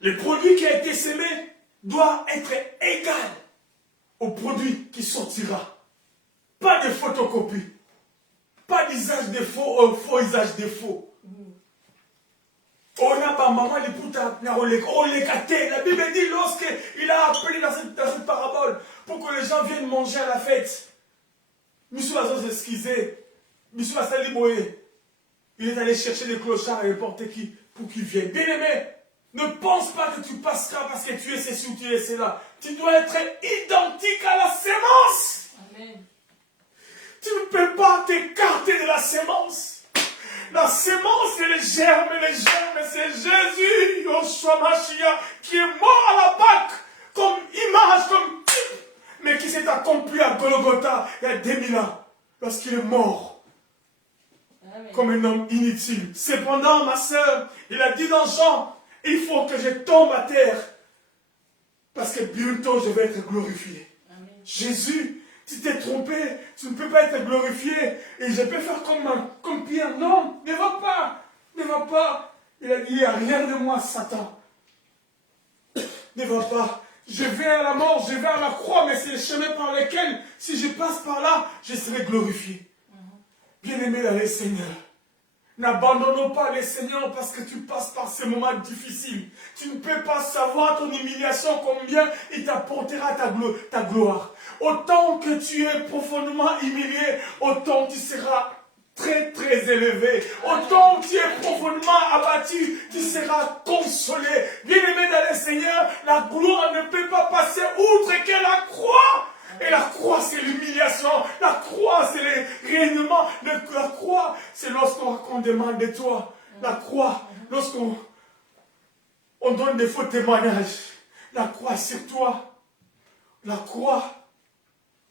Le produit qui a été sémé doit être égal au produit qui sortira. Pas de photocopie, pas d'usage de faux usage de faux. On a pas maman les putas, on les gâtait. La Bible dit lorsqu'il a appelé dans cette parabole pour que les gens viennent manger à la fête. Monsieur va s'excuser, Monsieur va s'alliboyer. Il est allé chercher des clochards et n'importe qui pour qu'ils viennent. Bien aimé, ne pense pas que tu passeras parce que tu es ceci ou tu es cela. Tu dois être identique à la sémence. Amen. Tu ne peux pas t'écarter de la sémence. La sémence, c'est les germes, c'est Jésus, Yoshua Mashiach, qui est mort à la Pâque, comme image, comme type, mais qui s'est accompli à Golgotha il y a 2000 ans, lorsqu'il est mort, comme un homme inutile. Cependant, ma sœur, il a dit dans Jean, il faut que je tombe à terre, parce que bientôt je vais être glorifié. Amen. Jésus, tu t'es trompé, tu ne peux pas être glorifié, et je peux faire comme Pierre. Non, ne va pas, ne va pas. Il a dit, il n'y a rien de moi, Satan. Ne va pas. Je vais à la mort, je vais à la croix, mais c'est le chemin par lequel, si je passe par là, je serai glorifié. Bien-aimé dans le Seigneur, n'abandonnons pas le Seigneur parce que tu passes par ces moments difficiles. Tu ne peux pas savoir ton humiliation combien il t'apportera ta gloire. Autant que tu es profondément humilié, autant tu seras très très élevé. Autant tu es profondément abattu, tu seras consolé. Bien-aimé dans le Seigneur, la gloire ne peut pas passer outre que la croix. Et la croix, c'est l'humiliation. La croix, c'est le règnement. La croix, c'est lorsqu'on demande de toi. La croix, lorsqu'on donne des faux témoignages. La croix, c'est toi. La croix,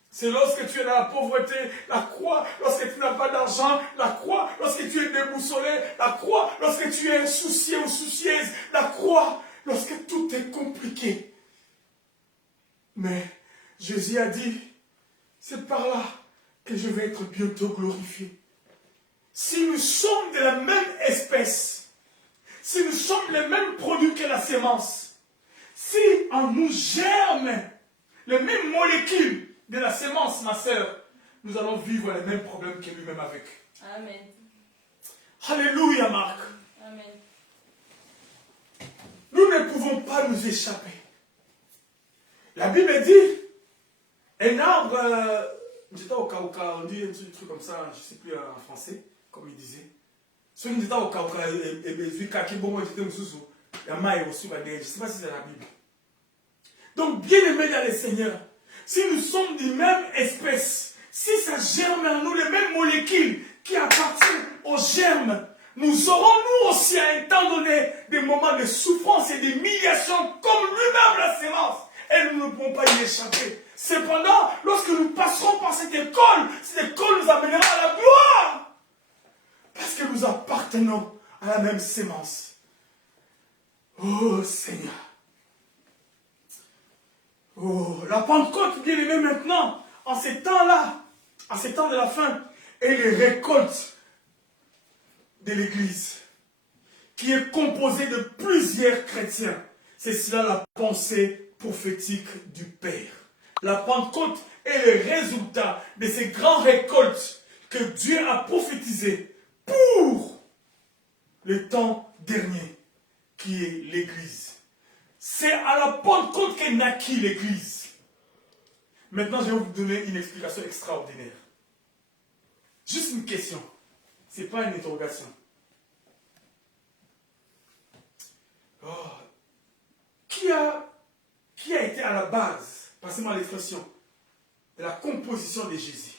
c'est lorsque tu es dans la pauvreté. La croix, lorsque tu n'as pas d'argent. La croix, lorsque tu es déboussolé. La croix, lorsque tu es soucié ou soucieuse. La croix, lorsque tout est compliqué. Mais Jésus a dit, c'est par là que je vais être bientôt glorifié. Si nous sommes de la même espèce, si nous sommes les mêmes produits que la sémence, si en nous germe les mêmes molécules de la sémence, ma sœur, nous allons vivre les mêmes problèmes que lui-même avec. Amen. Alléluia, Marc. Amen. Nous ne pouvons pas nous échapper. La Bible dit, un arbre, j'étais au Cauca, on dit un truc comme ça, je ne sais plus en français, comme il disait. Celui qui était au Cauca, et celui qui bon, j'étais au Sousou, il y a maille aussi, je ne sais pas si c'est la Bible. Donc, bien aimé dans le Seigneur, si nous sommes des mêmes espèces, si ça germe en nous les mêmes molécules qui appartiennent aux germes, nous aurons nous aussi à un temps donné des moments de souffrance et d'humiliation comme lui-même la sémence. Et nous ne pouvons pas y échapper. Cependant, lorsque nous passerons par cette école nous amènera à la gloire. Parce que nous appartenons à la même sémence. Oh Seigneur. Oh, la Pentecôte, bien aimé maintenant, en ces temps-là, en ces temps de la fin, est les récoltes de l'Église, qui est composée de plusieurs chrétiens. C'est cela la pensée prophétique du Père. La Pentecôte est le résultat de ces grandes récoltes que Dieu a prophétisées pour le temps dernier, qui est l'Église. C'est à la Pentecôte qu'est naquit l'Église. Maintenant, je vais vous donner une explication extraordinaire. Juste une question. Ce n'est pas une interrogation. Oh. Qui a été à la base, passez-moi l'expression, de la composition de Jésus?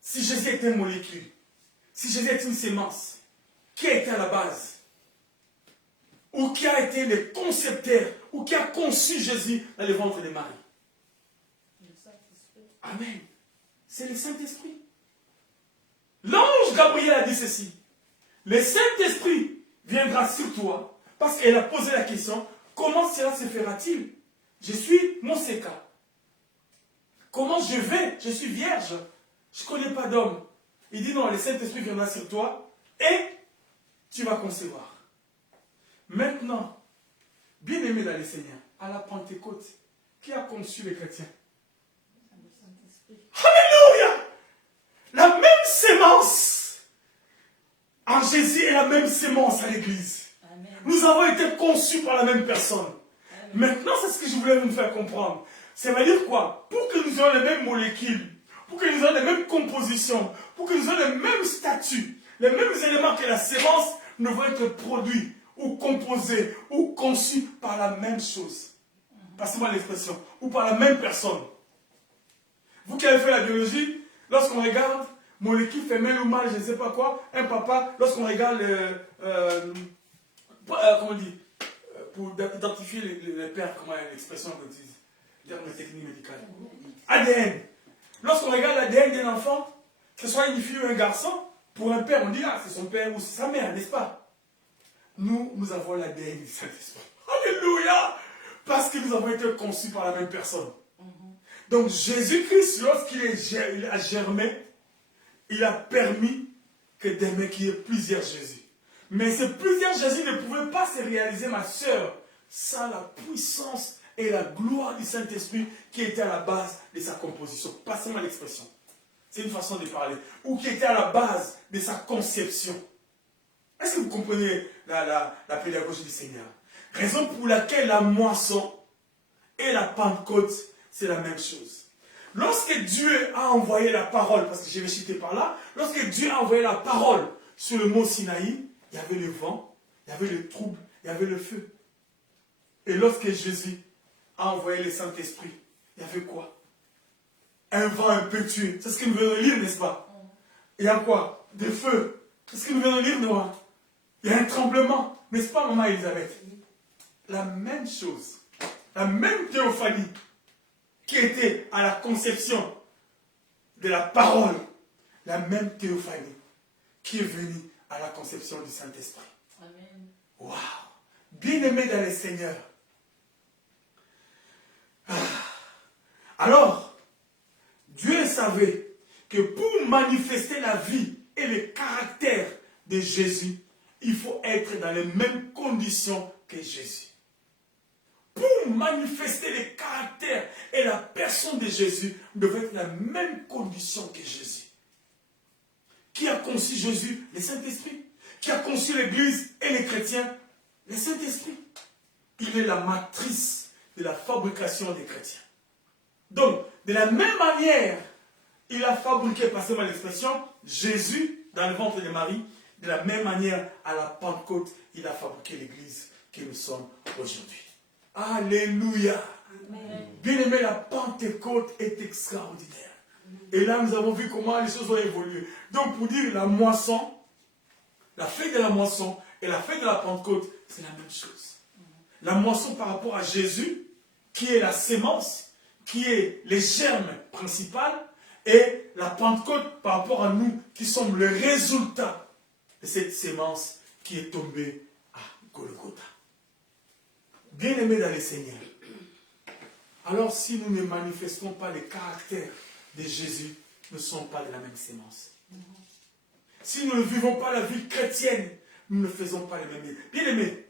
Si Jésus était une molécule, si Jésus est une sémence, qui a été à la base? Ou qui a été le concepteur, ou qui a conçu Jésus dans le ventre de Marie? Le Saint-Esprit. Amen. C'est le Saint-Esprit. l'ange Gabriel a dit ceci. Le Saint-Esprit viendra sur toi, parce qu'elle a posé la question, comment cela se fera-t-il? Je suis Monseka. Comment je vais? Je suis vierge. Je ne connais pas d'homme. Il dit non, le Saint-Esprit viendra sur toi et tu vas concevoir. Maintenant, bien-aimé dans le Seigneur, à la Pentecôte, qui a conçu les chrétiens? Alléluia! La même sémence en Jésus est la même sémence à l'Église. Nous avons été conçus par la même personne. Amen. Maintenant, c'est ce que je voulais vous faire comprendre. Ça veut dire quoi? Pour que nous ayons les mêmes molécules, pour que nous ayons les mêmes compositions, pour que nous ayons les mêmes statuts, les mêmes éléments que la sémence, nous devons être produits ou composés ou conçus par la même chose. Passez-moi l'expression. Ou par la même personne. Vous qui avez fait la biologie, lorsqu'on regarde molécule femelle ou mâle, je ne sais pas quoi, un papa, lorsqu'on regarde comment on dit, pour identifier les pères, comment l'expression qu'on utilise, terme technique médicale. ADN. Lorsqu'on regarde l'ADN d'un enfant, que ce soit une fille ou un garçon, pour un père, on dit ah, c'est son père ou c'est sa mère, n'est-ce pas? Nous avons l'ADN du Saint-Esprit. Alléluia! Parce que nous avons été conçus par la même personne. Donc Jésus-Christ, lorsqu'il a germé, il a permis que demain qu'il y ait plusieurs Jésus. Mais ces plusieurs Jésus ne pouvaient pas se réaliser, ma sœur, sans la puissance et la gloire du Saint-Esprit qui était à la base de sa composition. Passez-moi l'expression. C'est une façon de parler. Ou qui était à la base de sa conception. Est-ce que vous comprenez la pédagogie du Seigneur? Raison pour laquelle la moisson et la Pentecôte, c'est la même chose. Lorsque Dieu a envoyé la parole, parce que je vais citer par là, lorsque Dieu a envoyé la parole sur le mont Sinaï, il y avait le vent, il y avait le trouble, il y avait le feu. Et lorsque Jésus a envoyé le Saint-Esprit, il y avait quoi? Un vent impétueux. C'est ce que nous venons de lire, n'est-ce pas? Il y a quoi? Des feux. C'est ce que nous venons de lire, non? Il y a un tremblement. N'est-ce pas, maman Elisabeth? La même chose. La même théophanie qui était à la conception de la parole. La même théophanie qui est venue à la conception du Saint-Esprit. Amen. Waouh! Bien-aimé dans le Seigneur. Alors, Dieu savait que pour manifester la vie et le caractère de Jésus, il faut être dans les mêmes conditions que Jésus. Pour manifester le caractère et la personne de Jésus, nous devons être dans la même condition que Jésus. Qui a conçu Jésus? Le Saint-Esprit. Qui a conçu l'Église et les chrétiens? Le Saint-Esprit. Il est la matrice de la fabrication des chrétiens. Donc, de la même manière, il a fabriqué, passez-moi l'expression, Jésus dans le ventre de Marie. De la même manière, à la Pentecôte, il a fabriqué l'Église que nous sommes aujourd'hui. Alléluia. Bien-aimé, la Pentecôte est extraordinaire. Et là, nous avons vu comment les choses ont évolué. Donc, pour dire la moisson, la fête de la moisson et la fête de la Pentecôte, c'est la même chose. La moisson par rapport à Jésus, qui est la sémence, qui est les germes principal, et la Pentecôte par rapport à nous, qui sommes le résultat de cette sémence qui est tombée à Golgotha. Bien-aimés dans le Seigneur, alors si nous ne manifestons pas le caractère de Jésus, nous ne sommes pas de la même sémence. Si nous ne vivons pas la vie chrétienne, nous ne faisons pas les mêmes. Bien-aimés,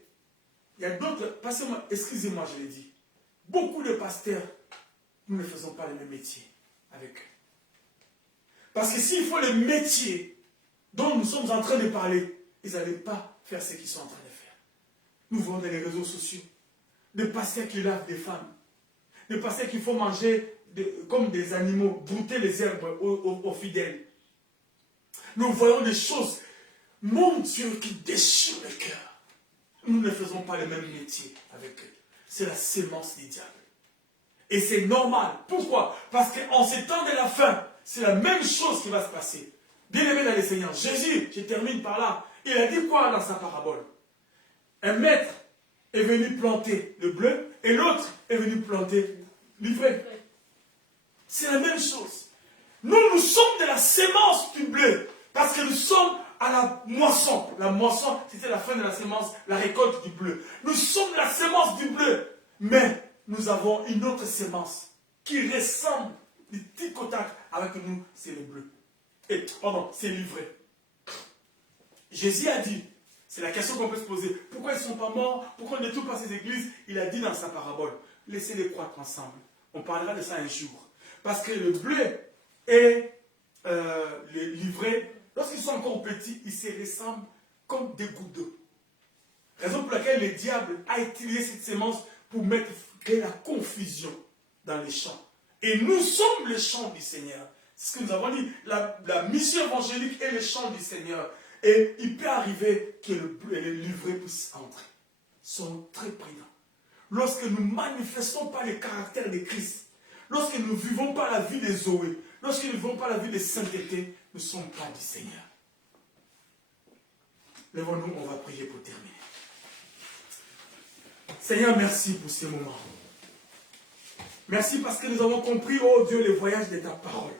il y a d'autres, passez-moi, excusez-moi, je l'ai dit, beaucoup de pasteurs, nous ne faisons pas les mêmes métiers avec eux. Parce que s'il faut les métiers dont nous sommes en train de parler, ils n'allaient pas faire ce qu'ils sont en train de faire. Nous voyons dans les réseaux sociaux des pasteurs qui lavent des femmes, des pasteurs qu'il faut manger comme des animaux, brouter les herbes aux fidèles. Nous voyons des choses, mon Dieu, qui déchirent le cœur. Nous ne faisons pas les mêmes métiers avec eux. C'est la sémence du diable. Et c'est normal. Pourquoi? Parce qu'en ces temps de la fin, c'est la même chose qui va se passer. Bien-aimé dans le Seigneur, Jésus, je termine par là, il a dit quoi dans sa parabole? Un maître est venu planter le bleu et l'autre est venu planter l'ivraie. C'est la même chose. Nous sommes de la sémence du bleu Parce que nous sommes à la moisson. La moisson, c'était la fin de la semence, la récolte du bleu. Nous sommes la semence du bleu. Mais nous avons une autre semence qui ressemble du tic au tac avec nous, c'est le bleu. Et, pardon, c'est l'ivraie. Jésus a dit, c'est la question qu'on peut se poser, pourquoi ils ne sont pas morts? Pourquoi on ne détruit pas ces églises? Il a dit dans sa parabole, laissez-les croître ensemble. On parlera de ça un jour. Parce que le bleu et l'ivraie, lorsqu'ils sont encore petits, ils se ressemblent comme des gouttes d'eau. Raison pour laquelle le diable a utilisé cette semence pour mettre de la confusion dans les champs. Et nous sommes le champ du Seigneur. C'est ce que nous avons dit. La mission évangélique est le champ du Seigneur. Et il peut arriver que l'ivraie puisse entrer. Soyons très prudents. Lorsque nous ne manifestons pas le caractère de Christ, lorsque nous ne vivons pas la vie des Zoé, lorsque nous ne vivons pas la vie de sainteté, nous ne sommes pas du Seigneur. Lèvons-nous, on va prier pour terminer. Seigneur, merci pour ces moments. Merci parce que nous avons compris, oh Dieu, le voyage de ta parole.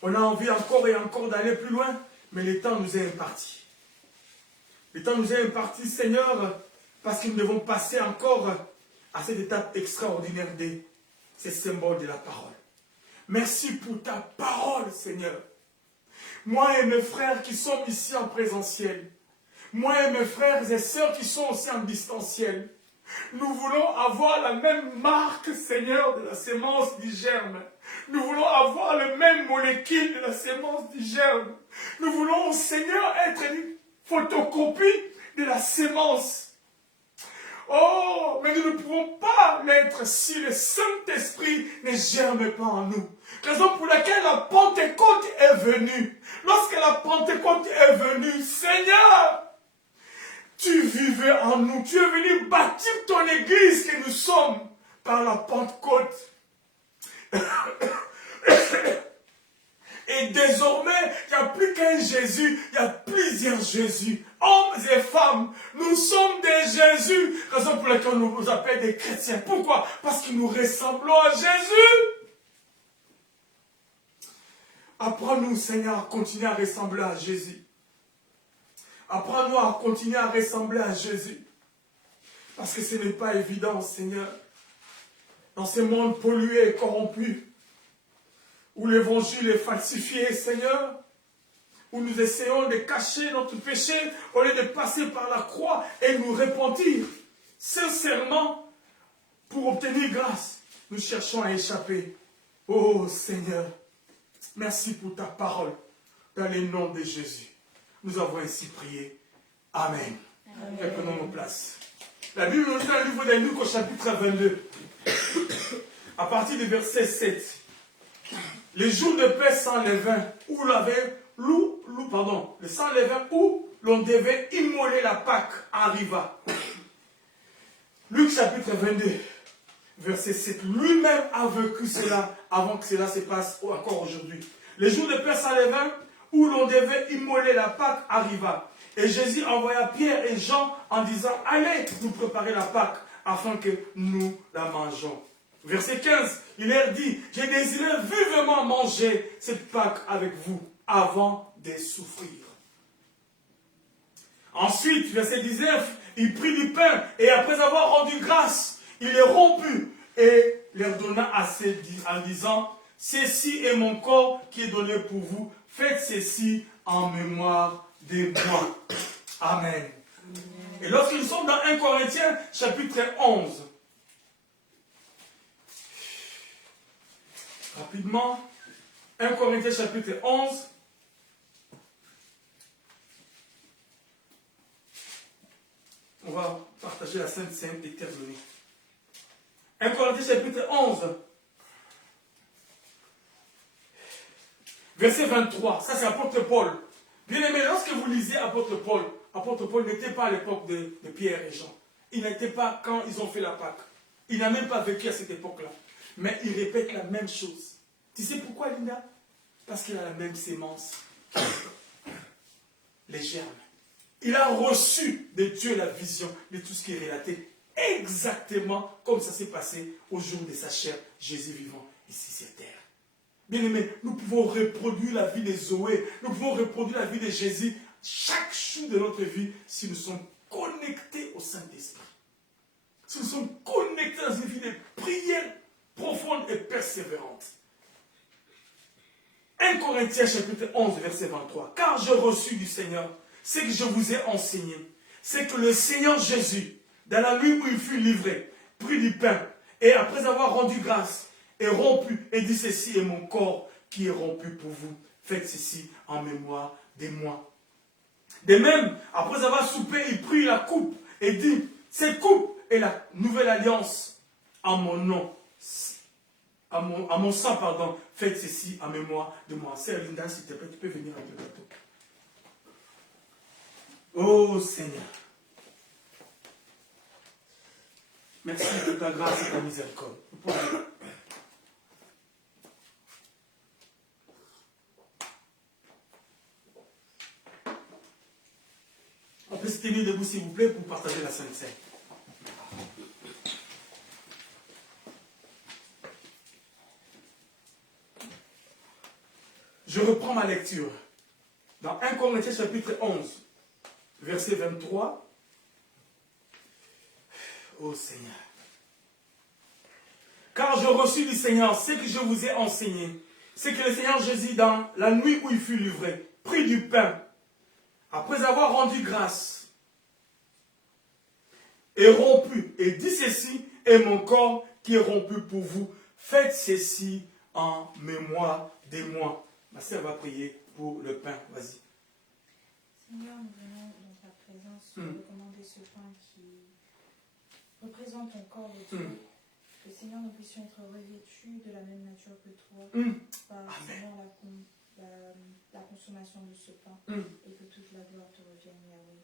On a envie encore et encore d'aller plus loin, mais le temps nous est imparti. Le temps nous est imparti, Seigneur, parce que nous devons passer encore à cette étape extraordinaire de ces symboles de la parole. Merci pour ta parole, Seigneur. Moi et mes frères qui sommes ici en présentiel, moi et mes frères et sœurs qui sont aussi en distanciel, nous voulons avoir la même marque, Seigneur, de la sémence du germe. Nous voulons avoir le même molécule de la sémence du germe. Nous voulons, Seigneur, être une photocopie de la sémence. Oh, mais nous ne pouvons pas l'être si le Saint-Esprit ne germe pas en nous. Raison pour laquelle la Pentecôte est venue. Lorsque la Pentecôte est venue, Seigneur, tu vivais en nous. Tu es venu bâtir ton église que nous sommes par la Pentecôte. Et désormais, il n'y a plus qu'un Jésus, il y a plusieurs Jésus. Hommes et femmes, nous sommes des Jésus. Raison pour laquelle on nous appelle des chrétiens. Pourquoi? Parce que nous ressemblons à Jésus. Apprends-nous, Seigneur, à continuer à ressembler à Jésus. Apprends-nous à continuer à ressembler à Jésus. Parce que ce n'est pas évident, Seigneur. Dans ce monde pollué et corrompu, où l'évangile est falsifié, Seigneur, où nous essayons de cacher notre péché au lieu de passer par la croix et nous repentir sincèrement pour obtenir grâce. Nous cherchons à échapper. Oh Seigneur, merci pour ta parole dans le nom de Jésus. Nous avons ainsi prié. Amen. Et prenons nos places. La Bible nous dit dans le livre de Luc au chapitre 22, à partir du verset 7. Le jour de paix sans levain, où le sans levain où l'on devait immoler la Pâque arriva. Luc chapitre 22, verset 7. Lui-même a vécu cela avant que cela se passe encore aujourd'hui. Le jour de paix sans levain, où l'on devait immoler la Pâque arriva. Et Jésus envoya Pierre et Jean en disant, allez nous préparer la Pâque afin que nous la mangeons. Verset 15, il leur dit, j'ai désiré vivement manger cette Pâque avec vous avant de souffrir. Ensuite, verset 19, il prit du pain et après avoir rendu grâce, il le romput et leur donna assez en disant, ceci est mon corps qui est donné pour vous, faites ceci en mémoire de moi. Amen. Et lorsqu'ils sont dans 1 Corinthiens, chapitre 11, rapidement, 1 Corinthiens chapitre 11. On va partager la Sainte Seine et terminer. 1 Corinthiens chapitre 11. Verset 23. Ça c'est apôtre Paul. Bien aimé, lorsque vous lisez apôtre Paul n'était pas à l'époque de Pierre et Jean. Il n'était pas quand ils ont fait la Pâque. Il n'a même pas vécu à cette époque-là. Mais il répète la même chose. Tu sais pourquoi, Linda? Parce qu'il a la même sémence. Les germes. Il a reçu de Dieu la vision de tout ce qui est relaté. Exactement comme ça s'est passé au jour de sa chair, Jésus vivant ici sur terre. Bien-aimés, nous pouvons reproduire la vie de Zoé, nous pouvons reproduire la vie de Jésus chaque jour de notre vie si nous sommes connectés au Saint-Esprit. Si nous sommes connectés dans une vie de prière profonde et persévérante. 1 Corinthiens chapitre 11 verset 23. Car j'ai reçu du Seigneur ce que je vous ai enseigné, c'est que le Seigneur Jésus, dans la nuit où il fut livré, prit du pain et après avoir rendu grâce, est rompu et dit ceci est mon corps qui est rompu pour vous. Faites ceci en mémoire de moi. De même, après avoir soupé, il prit la coupe et dit, cette coupe est la nouvelle alliance en mon nom. À mon sang, pardon, faites ceci en mémoire de moi. Sœur Linda, s'il te plaît, tu peux venir un peu bientôt. Oh Seigneur, merci de ta grâce et ta miséricorde. On peut se tenir debout s'il vous plaît pour partager la Sainte Seine. Je reprends ma lecture. Dans 1 Corinthiens chapitre 11, verset 23. Oh Seigneur. Car je reçus du Seigneur ce que je vous ai enseigné. C'est que le Seigneur Jésus, dans la nuit où il fut livré, prit du pain. Après avoir rendu grâce, est rompu. Et dit ceci est mon corps qui est rompu pour vous. Faites ceci en mémoire de moi. Ma sœur va prier pour le pain. Vas-y. Seigneur, nous venons dans ta présence recommander ce pain qui représente ton corps de Dieu. Que Seigneur, nous puissions être revêtus de la même nature que toi par Seigneur, la consommation de ce pain et que toute la gloire te revienne, Yahweh.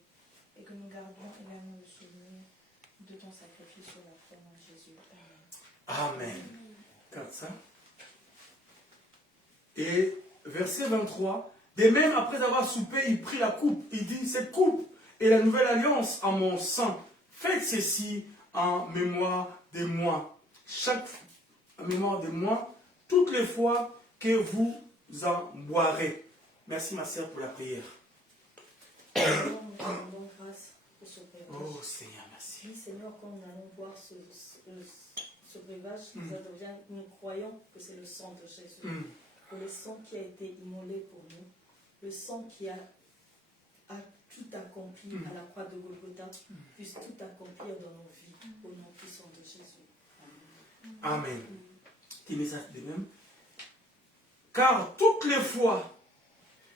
Et que nous gardions également le souvenir de ton sacrifice sur la croix en Jésus. Amen. Amen. Comme ça. Et verset 23, de même après avoir soupé, il prit la coupe. Il dit, cette coupe est la nouvelle alliance en mon sang. Faites ceci en mémoire de moi. En mémoire de moi, toutes les fois que vous en boirez. Merci ma sœur pour la prière. Seigneur, nous te rendons grâce pour ce breuvage. Oh Seigneur, merci. Oui, Seigneur, quand nous allons boire ce breuvage, nous croyons que c'est le sang de Jésus. Que le sang qui a été immolé pour nous, le sang qui a tout accompli à la croix de Golgotha, puisse tout accomplir dans nos vies, au nom puissant de Jésus. Amen. Qui message de même. Car toutes les fois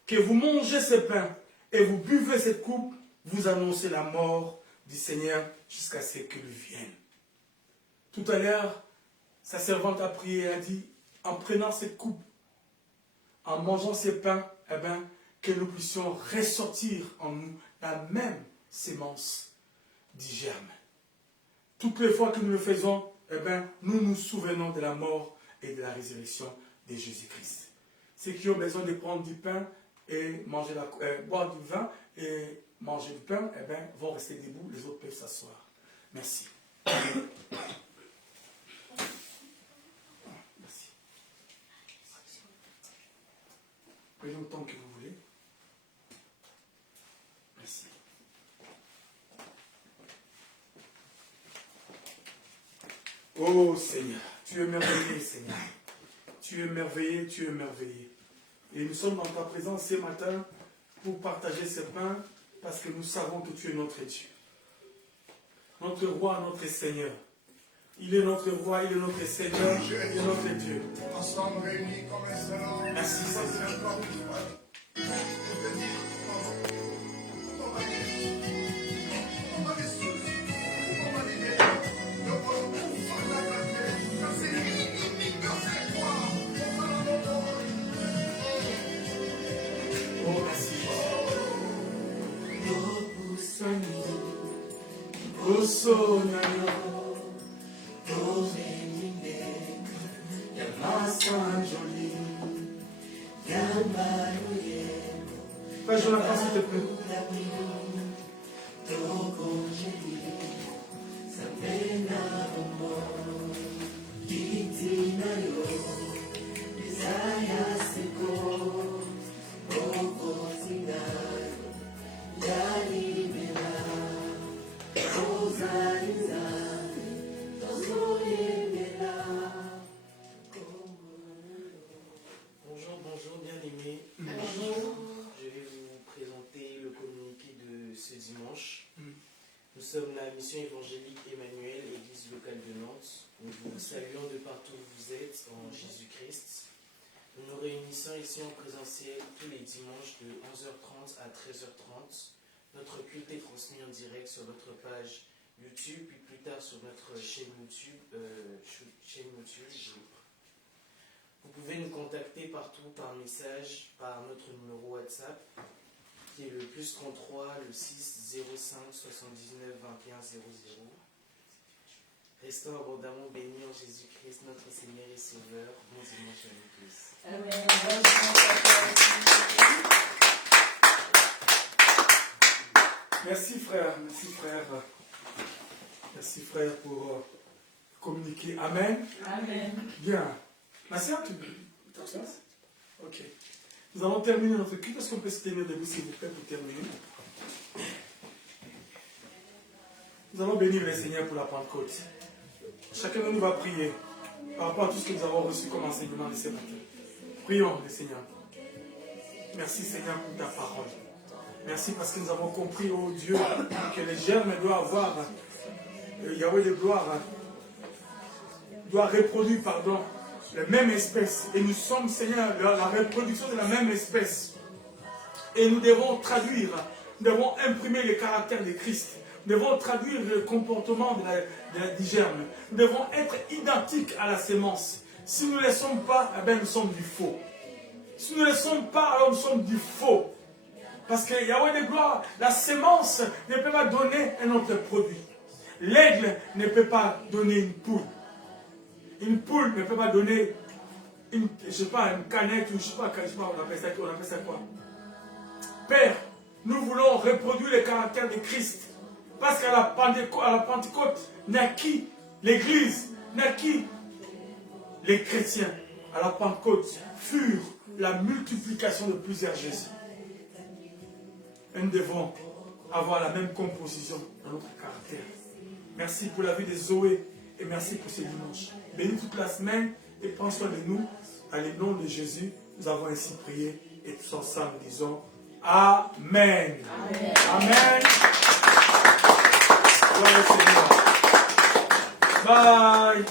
que vous mangez ce pain et vous buvez cette coupe, vous annoncez la mort du Seigneur jusqu'à ce qu'il vienne. Tout à l'heure, sa servante a prié et a dit, en prenant cette coupe, en mangeant ce pain, eh bien, que nous puissions ressortir en nous la même sémence du germe. Toutes les fois que nous le faisons, eh bien, nous nous souvenons de la mort et de la résurrection de Jésus-Christ. Ceux qui ont besoin de prendre du pain et manger boire du vin et manger du pain, eh bien, vont rester debout, les autres peuvent s'asseoir. Merci. Merci. Prenez le temps que vous voulez. Merci. Oh Seigneur, tu es merveilleux, Seigneur. Tu es merveilleux, tu es merveilleux. Et nous sommes dans ta présence ce matin pour partager ce pain parce que nous savons que tu es notre Dieu. Notre roi, notre Seigneur. Il est notre roi, il est notre Seigneur, il est notre Dieu. Ensemble réunis comme un seul homme. Merci Seigneur. Oh, merci. Frère Jonathan, s'il te plaît. Desire mission évangélique Emmanuel, église locale de Nantes. Nous vous saluons de partout où vous êtes en Jésus-Christ. Nous nous réunissons ici en présentiel tous les dimanches de 11h30 à 13h30. Notre culte est transmis en direct sur notre page YouTube, puis plus tard sur notre chaîne YouTube. Vous pouvez nous contacter partout par message, par notre numéro WhatsApp, qui est le +33 le 6 05 79 21 00. Restons abondamment bénis en Jésus-Christ, notre Seigneur et Sauveur. Bon dimanche à nous tous. Amen. Merci frère, merci frère. Merci frère pour communiquer. Amen. Amen. Bien. Ma soeur, tu as ça? Ok. Nous allons terminer notre culte. Est-ce qu'on peut se tenir debout s'il vous plaît pour terminer? Nous allons bénir le Seigneur pour la Pentecôte. Chacun de nous va prier par rapport à tout ce que nous avons reçu comme enseignement de ce matin. Prions le Seigneur. Merci Seigneur pour ta parole. Merci parce que nous avons compris, oh Dieu, que les germes doivent avoir, Yahweh de gloire, doit reproduire, la même espèce. Et nous sommes, Seigneur, la reproduction de la même espèce. Et nous devons traduire, nous devons imprimer le caractère de Christ. Nous devons traduire le comportement du germe. Nous devons être identiques à la sémence. Si nous ne le sommes pas, eh bien, nous sommes du faux. Si nous ne le sommes pas, alors nous sommes du faux. Parce que Yahweh de gloire, la sémence ne peut pas donner un autre produit. L'aigle ne peut pas donner une poule. Une poule ne peut pas donner une canette ou je sais pas, on appelle ça quoi. Père, nous voulons reproduire le caractère de Christ. Parce qu'à la Pentecôte, naquit l'Église, naquit les chrétiens. À la Pentecôte furent la multiplication de plusieurs Jésus. Et nous devons avoir la même composition dans notre caractère. Merci pour la vie de Zoé et merci pour ce dimanche. Bénis toute la semaine et prends soin de nous. Dans le nom de Jésus, nous avons ainsi prié et tous ensemble disons Amen. Amen. Amen. Gloire au Seigneur. Bye.